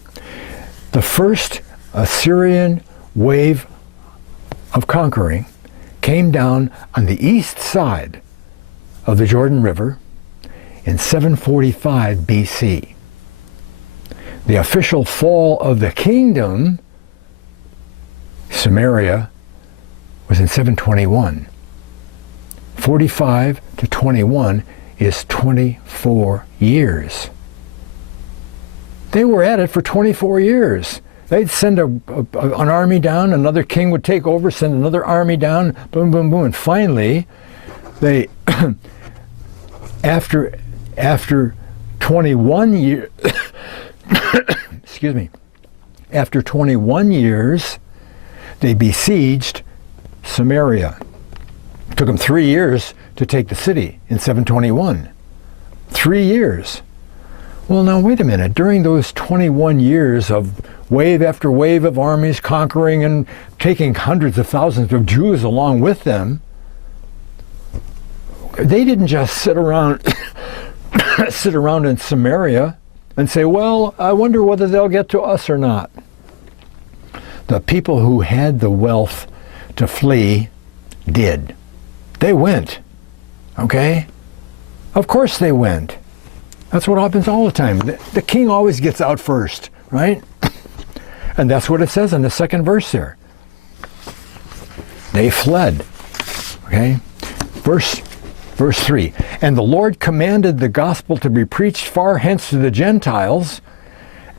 The first Assyrian wave of conquering came down on the east side of the Jordan River in 745 BC. The official fall of the kingdom, Samaria, was in 721. 45 to 21 is 24 years. They were at it for 24 years. They'd send an army down, another king would take over, send another army down, boom, boom, boom. And finally, they, after 21 years, excuse me, after 21 years, they besieged Samaria. It took them 3 years to take the city in 721. 3 years. Well, now wait a minute. During those 21 years of wave after wave of armies conquering and taking hundreds of thousands of Jews along with them, they didn't just sit around in Samaria and say, well, I wonder whether they'll get to us or not. The people who had the wealth to flee did. They went. Okay? Of course they went. That's what happens all the time. The king always gets out first, right? And that's what it says in the second verse there. They fled. Okay? Verse 3. And the Lord commanded the gospel to be preached far hence to the Gentiles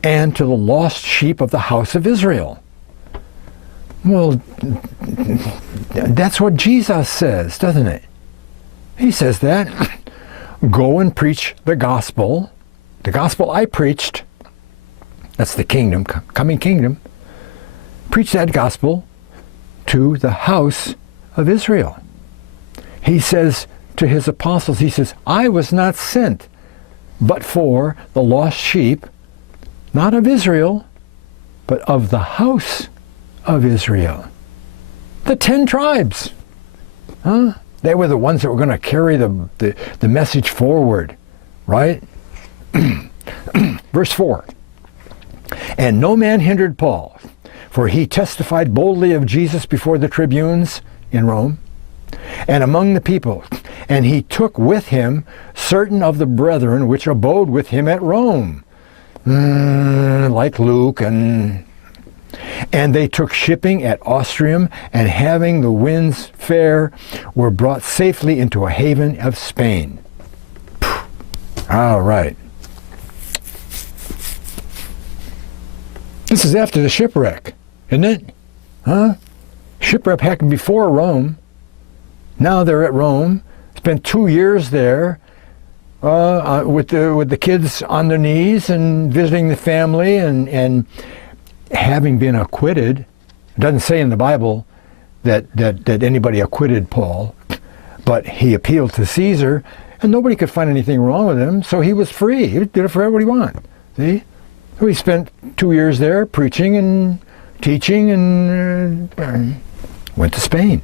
and to the lost sheep of the house of Israel. Well, that's what Jesus says, doesn't it? He says that. Go and preach the gospel I preached. That's the kingdom, coming kingdom. Preach that gospel to the house of Israel. He says to his apostles, he says, I was not sent but for the lost sheep, not of Israel, but of the house of Israel. The 10 tribes. Huh? They were the ones that were going to carry the message forward, right? Verse 4. And no man hindered Paul, for he testified boldly of Jesus before the tribunes in Rome and among the people. And he took with him certain of the brethren which abode with him at Rome, like Luke and they took shipping at Ostrium, and having the winds fair, were brought safely into a haven of Spain. All right. This is after the shipwreck, isn't it? Huh? Shipwreck happened before Rome. Now they're at Rome. Spent 2 years there with the kids on their knees and visiting the family and having been acquitted. It doesn't say in the Bible that anybody acquitted Paul, but he appealed to Caesar, and nobody could find anything wrong with him, so he was free. He did it for everybody he wanted. See? So he spent 2 years there preaching and teaching and went to Spain.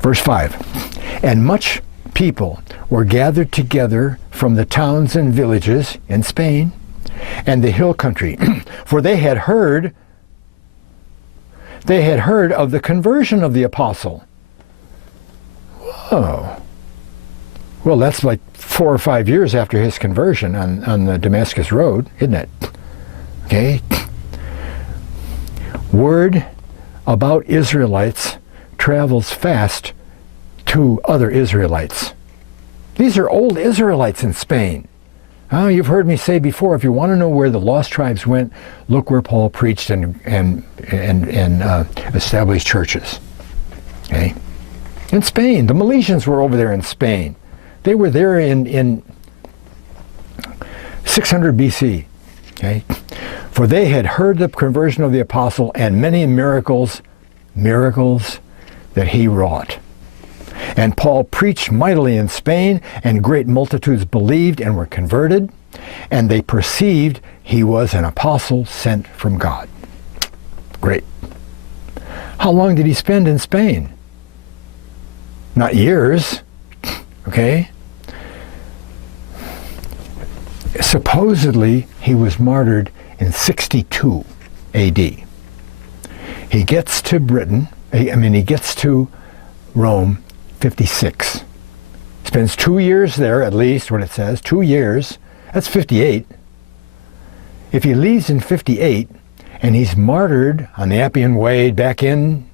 Verse 5. And much people were gathered together from the towns and villages in Spain, and the hill country, for they had heard of the conversion of the apostle. Whoa. Well, that's like 4 or 5 years after his conversion on the Damascus Road, isn't it? Okay. Word about Israelites travels fast to other Israelites. These are old Israelites in Spain. Oh, you've heard me say before, if you want to know where the lost tribes went, look where Paul preached and established churches. Okay? In Spain, the Milesians were over there in Spain. They were there in 600 BC. Okay? For they had heard the conversion of the apostle and many miracles that he wrought. And Paul preached mightily in Spain, and great multitudes believed and were converted, and they perceived he was an apostle sent from God. Great. How long did he spend in Spain? Not years, okay? Supposedly, he was martyred in 62 AD. He gets to Britain, he gets to Rome 56. Spends 2 years there, at least, what it says, 2 years. That's 58. If he leaves in 58, and he's martyred on the Appian Way back in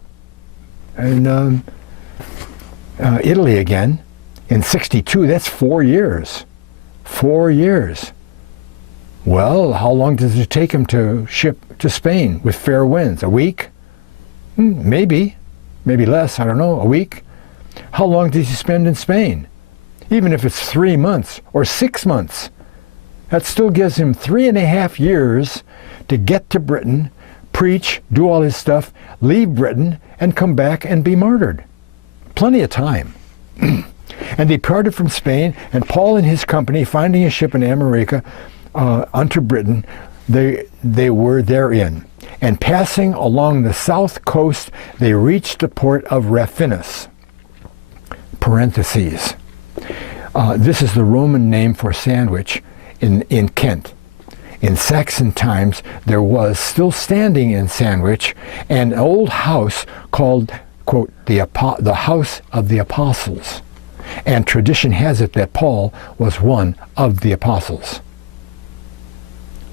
Italy again, in 62, that's 4 years. 4 years. Well, how long does it take him to ship to Spain with fair winds? A week? Maybe less, I don't know, a week? How long does he spend in Spain? Even if it's 3 months or 6 months, that still gives him 3.5 years to get to Britain, preach, do all his stuff, leave Britain, and come back and be martyred. Plenty of time. And they departed from Spain, and Paul and his company, finding a ship in America unto Britain, they were therein. And passing along the south coast, they reached the port of Raphinus. Parentheses. This is the Roman name for sandwich in Kent. In Saxon times, there was still standing in Sandwich an old house called, quote, the House of the Apostles. And tradition has it that Paul was one of the apostles.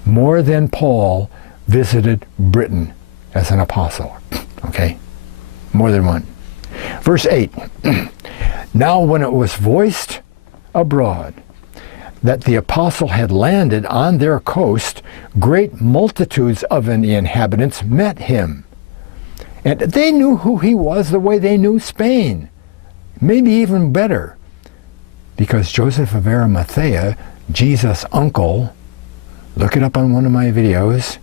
More than Paul visited Britain as an apostle. Okay? More than one. Verse 8. Now when it was voiced abroad that the apostle had landed on their coast, great multitudes of the inhabitants met him. And they knew who he was the way they knew Spain. Maybe even better. Because Joseph of Arimathea, Jesus' uncle, look it up on one of my videos,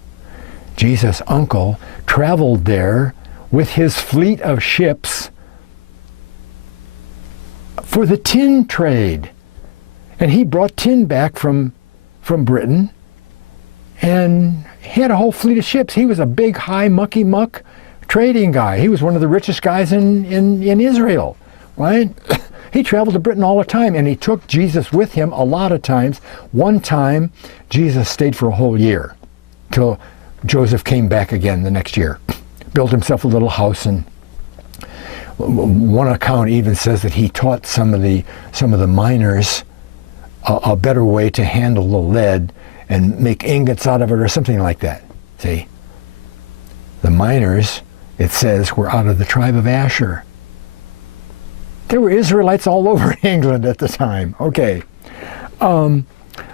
Jesus' uncle traveled there with his fleet of ships for the tin trade. And he brought tin back from Britain, and he had a whole fleet of ships. He was a big, high, mucky muck trading guy. He was one of the richest guys in Israel, right? He traveled to Britain all the time, and he took Jesus with him a lot of times. One time, Jesus stayed for a whole year, till Joseph came back again the next year. Built himself a little house, and one account even says that he taught some of the miners a better way to handle the lead and make ingots out of it or something like that. See? The miners, it says, were out of the tribe of Asher. There were Israelites all over England at the time. Okay. The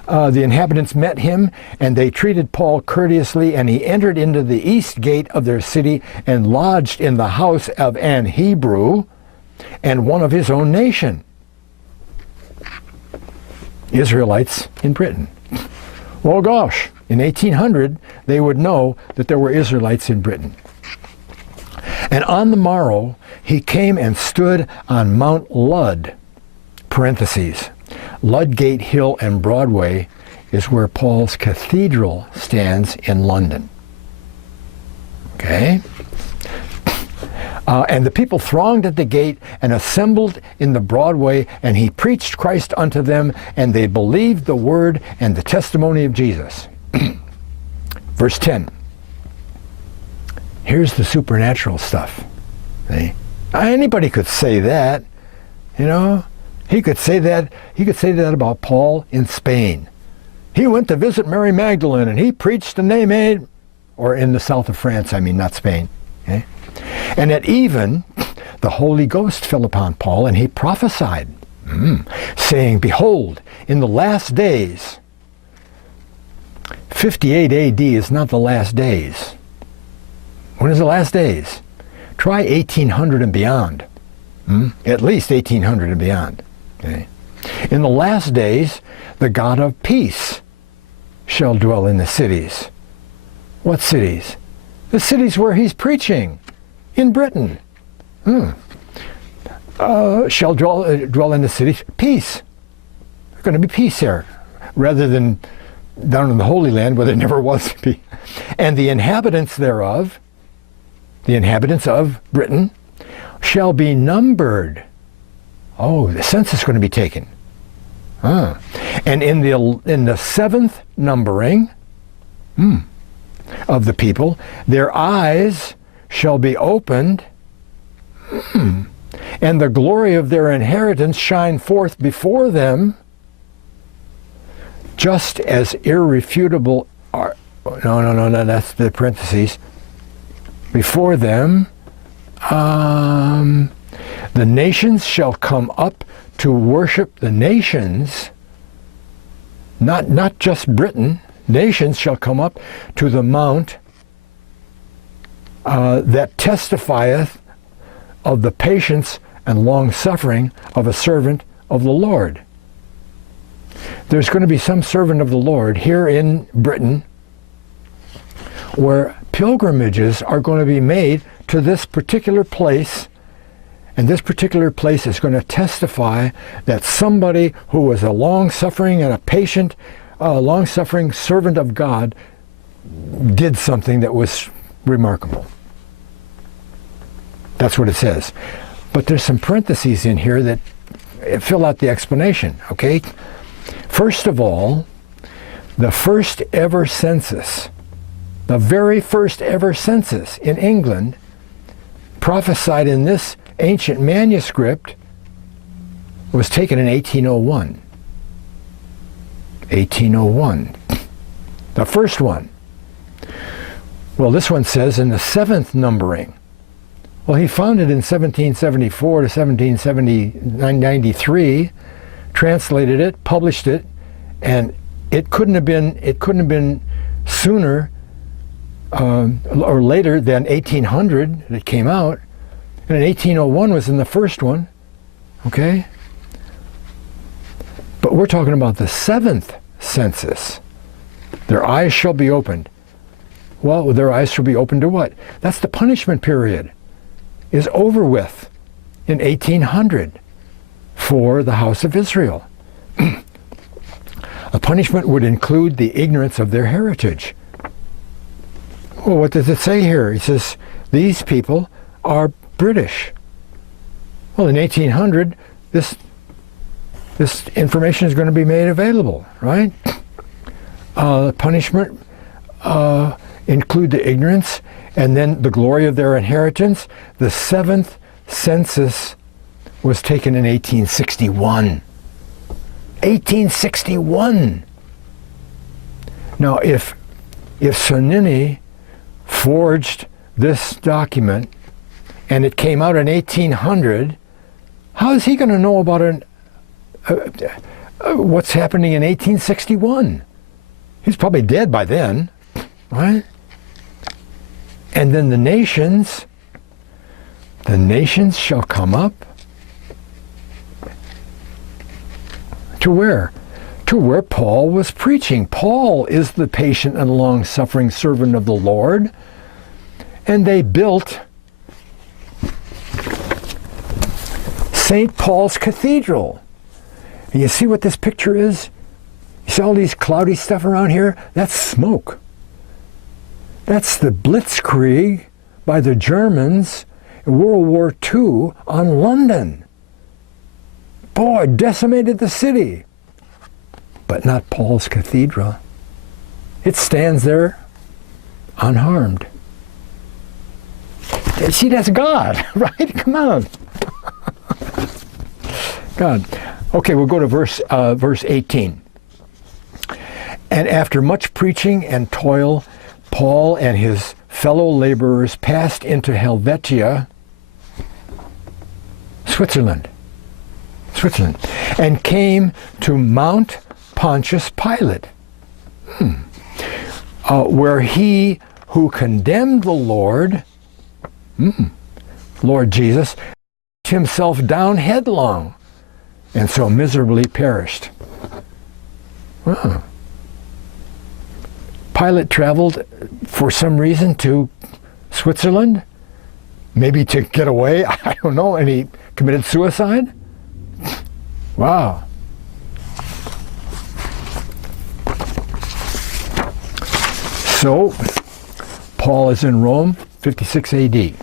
inhabitants met him, and they treated Paul courteously, and he entered into the east gate of their city and lodged in the house of an Hebrew and one of his own nation. Israelites in Britain. Well, gosh, in 1800, they would know that there were Israelites in Britain. And on the morrow, he came and stood on Mount Lud, parentheses. Ludgate Hill and Broadway is where Paul's cathedral stands in London. Okay? And the people thronged at the gate and assembled in the Broadway, and he preached Christ unto them, and they believed the word and the testimony of Jesus. Verse 10. Here's the supernatural stuff. See? Anybody could say that, you know. He could say that about Paul in Spain. He went to visit Mary Magdalene and he preached and they made, or in the south of France, I mean, not Spain. Okay? And that even the Holy Ghost fell upon Paul and he prophesied, saying, behold, in the last days, 58 AD is not the last days. When is the last days? Try 1800 and beyond. At least 1800 and beyond. Okay? In the last days, the God of peace shall dwell in the cities. What cities? The cities where he's preaching. In Britain. Shall dwell in the cities. Peace. There's going to be peace there. Rather than down in the Holy Land where there never was to be. And the inhabitants thereof, the inhabitants of Britain, shall be numbered. Oh, the census is going to be taken. And in the seventh numbering of the people, their eyes shall be opened, and the glory of their inheritance shine forth before them, just as irrefutable are. No, that's the parentheses. Before them, the nations shall come up to worship the nations, not just Britain. Nations shall come up to the mount that testifieth of the patience and long suffering of a servant of the Lord. There's going to be some servant of the Lord here in Britain where pilgrimages are going to be made to this particular place, and this particular place is going to testify that somebody who was a long-suffering and a patient, long-suffering servant of God did something that was remarkable. That's what it says. But there's some parentheses in here that fill out the explanation, okay? First of all, the first ever census, the very first ever census in England, prophesied in this ancient manuscript, was taken in 1801. 1801. The first one. Well, this one says in the seventh numbering. Well, he found it in 1774 to 1793, translated it, published it, and it couldn't have been sooner or later than 1800 that it came out. And in 1801 was in the first one, okay? But we're talking about the seventh census. Their eyes shall be opened. Well, their eyes shall be opened to what? That's the punishment period. Is over with in 1800 for the house of Israel. A punishment would include the ignorance of their heritage. Well, what does it say here? He says, these people are British. Well, in 1800, this information is going to be made available, right? Punishment include the ignorance, and then the glory of their inheritance. The seventh census was taken in 1861. 1861! Now, if Sonini forged this document and it came out in 1800, how is he going to know about what's happening in 1861? He's probably dead by then, right? And then the nations shall come up to where? To where Paul was preaching. Paul is the patient and long-suffering servant of the Lord. And they built St. Paul's Cathedral. And you see what this picture is? You see all these cloudy stuff around here? That's smoke. That's the blitzkrieg by the Germans in World War II on London. Boy, decimated the city. But not Paul's Cathedral. it stands there unharmed. See, that's God, right? Come on. God. Okay, we'll go to verse 18. And after much preaching and toil, Paul and his fellow laborers passed into Helvetia, Switzerland, and came to Mount Pontius Pilate, where he who condemned the Lord Jesus, himself down headlong, and so miserably perished. Pilate traveled for some reason to Switzerland, maybe to get away, I don't know, and he committed suicide? Wow. So, Paul is in Rome, 56 AD.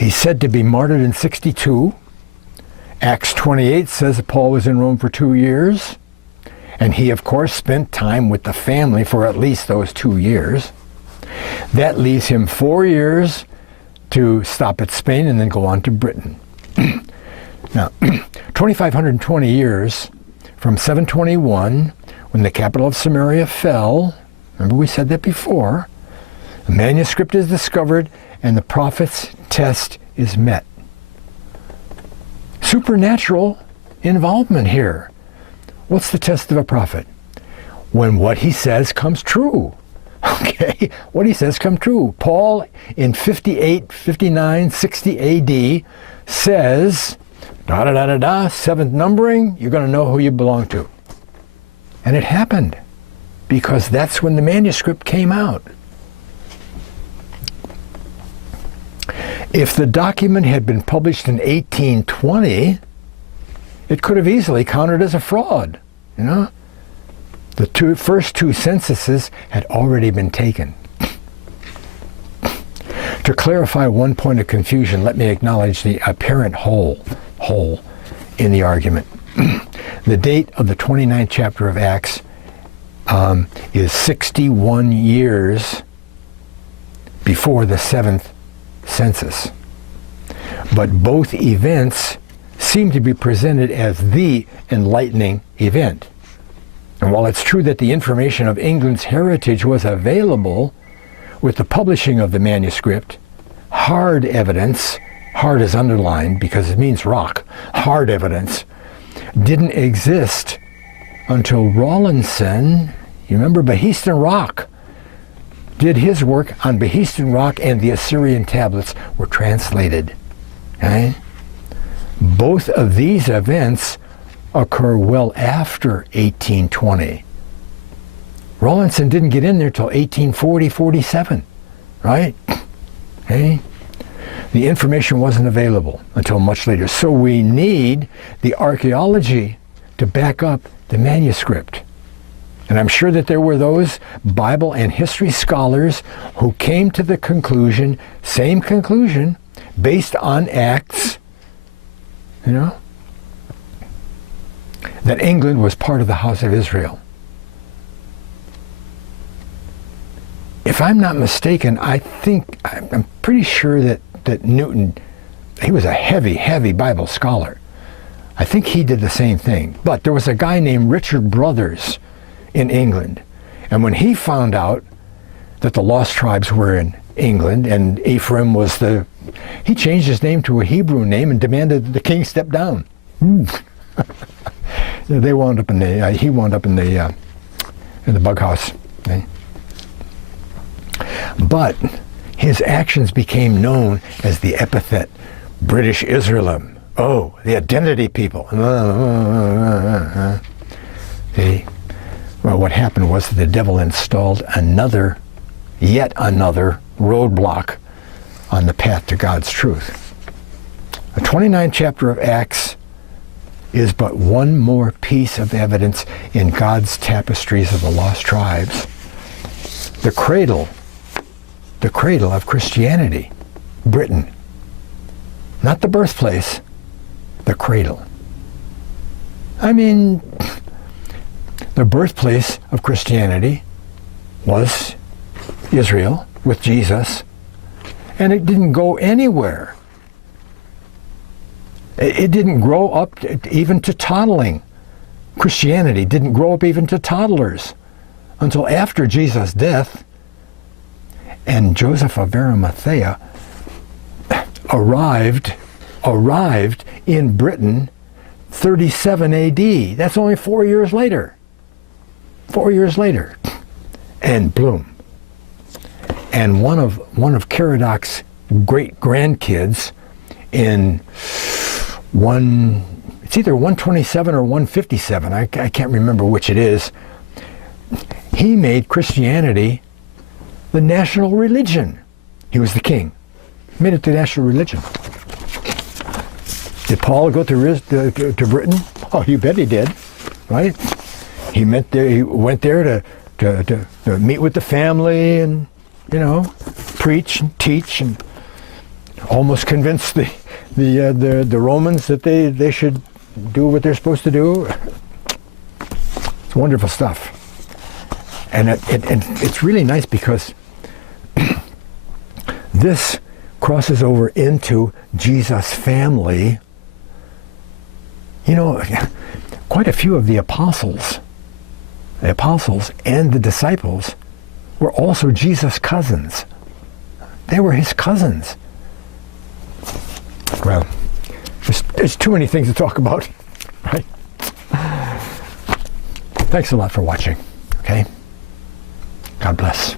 He's said to be martyred in 62. Acts 28 says that Paul was in Rome for 2 years. And he, of course, spent time with the family for at least those 2 years. That leaves him 4 years to stop at Spain and then go on to Britain. Now, 2,520 years from 721, when the capital of Samaria fell, remember we said that before, the manuscript is discovered and the prophet's test is met. Supernatural involvement here. What's the test of a prophet? When what he says comes true. Okay, what he says comes true. Paul in 58, 59, 60 AD says, seventh numbering, you're going to know who you belong to. And it happened, because that's when the manuscript came out. If the document had been published in 1820, it could have easily counted as a fraud, you know? The first two censuses had already been taken. To clarify one point of confusion, let me acknowledge the apparent hole in the argument. The date of the 29th chapter of Acts is 61 years before the 7th census. But both events seem to be presented as the enlightening event. And while it's true that the information of England's heritage was available with the publishing of the manuscript, hard evidence, hard is underlined because it means rock, hard evidence, didn't exist until Rawlinson, you remember Behistun Rock, did his work on Behistun Rock, and the Assyrian tablets were translated. Okay? Both of these events occur well after 1820. Rawlinson didn't get in there till 1840, 47, right? Okay? The information wasn't available until much later. So we need the archaeology to back up the manuscript. And I'm sure that there were those Bible and history scholars who came to the conclusion, same conclusion, based on Acts, you know, that England was part of the house of Israel. If I'm not mistaken, I'm pretty sure that Newton, he was a heavy Bible scholar. I think he did the same thing. But there was a guy named Richard Brothers in England. And when he found out that the lost tribes were in England and Ephraim was he changed his name to a Hebrew name and demanded that the king step down. He wound up in the bug house. Okay? But his actions became known as the epithet British Israelim. Oh, the identity people. Well, what happened was that the devil installed yet another roadblock on the path to God's truth. The 29th chapter of Acts is but one more piece of evidence in God's tapestries of the lost tribes. The cradle of Christianity, Britain. Not the birthplace, the cradle. I mean, the birthplace of Christianity was Israel with Jesus, and it didn't go anywhere. It didn't grow up even to toddling. Christianity didn't grow up even to toddlers until after Jesus' death, and Joseph of Arimathea arrived in Britain 37 AD. That's only 4 years later. 4 years later. And bloom. And one of Caradoc's great grandkids in it's either 127 or 157, I can't remember which it is, he made Christianity the national religion. He was the king. Made it the national religion. Did Paul go to Britain? Oh, you bet he did, right? He went there to meet with the family and, preach and teach and almost convince the Romans that they should do what they're supposed to do. It's wonderful stuff. And it's really nice because this crosses over into Jesus' family. Quite a few of the apostles and the disciples were also Jesus' cousins. They were his cousins. Well, there's too many things to talk about, right? Thanks a lot for watching, okay? God bless.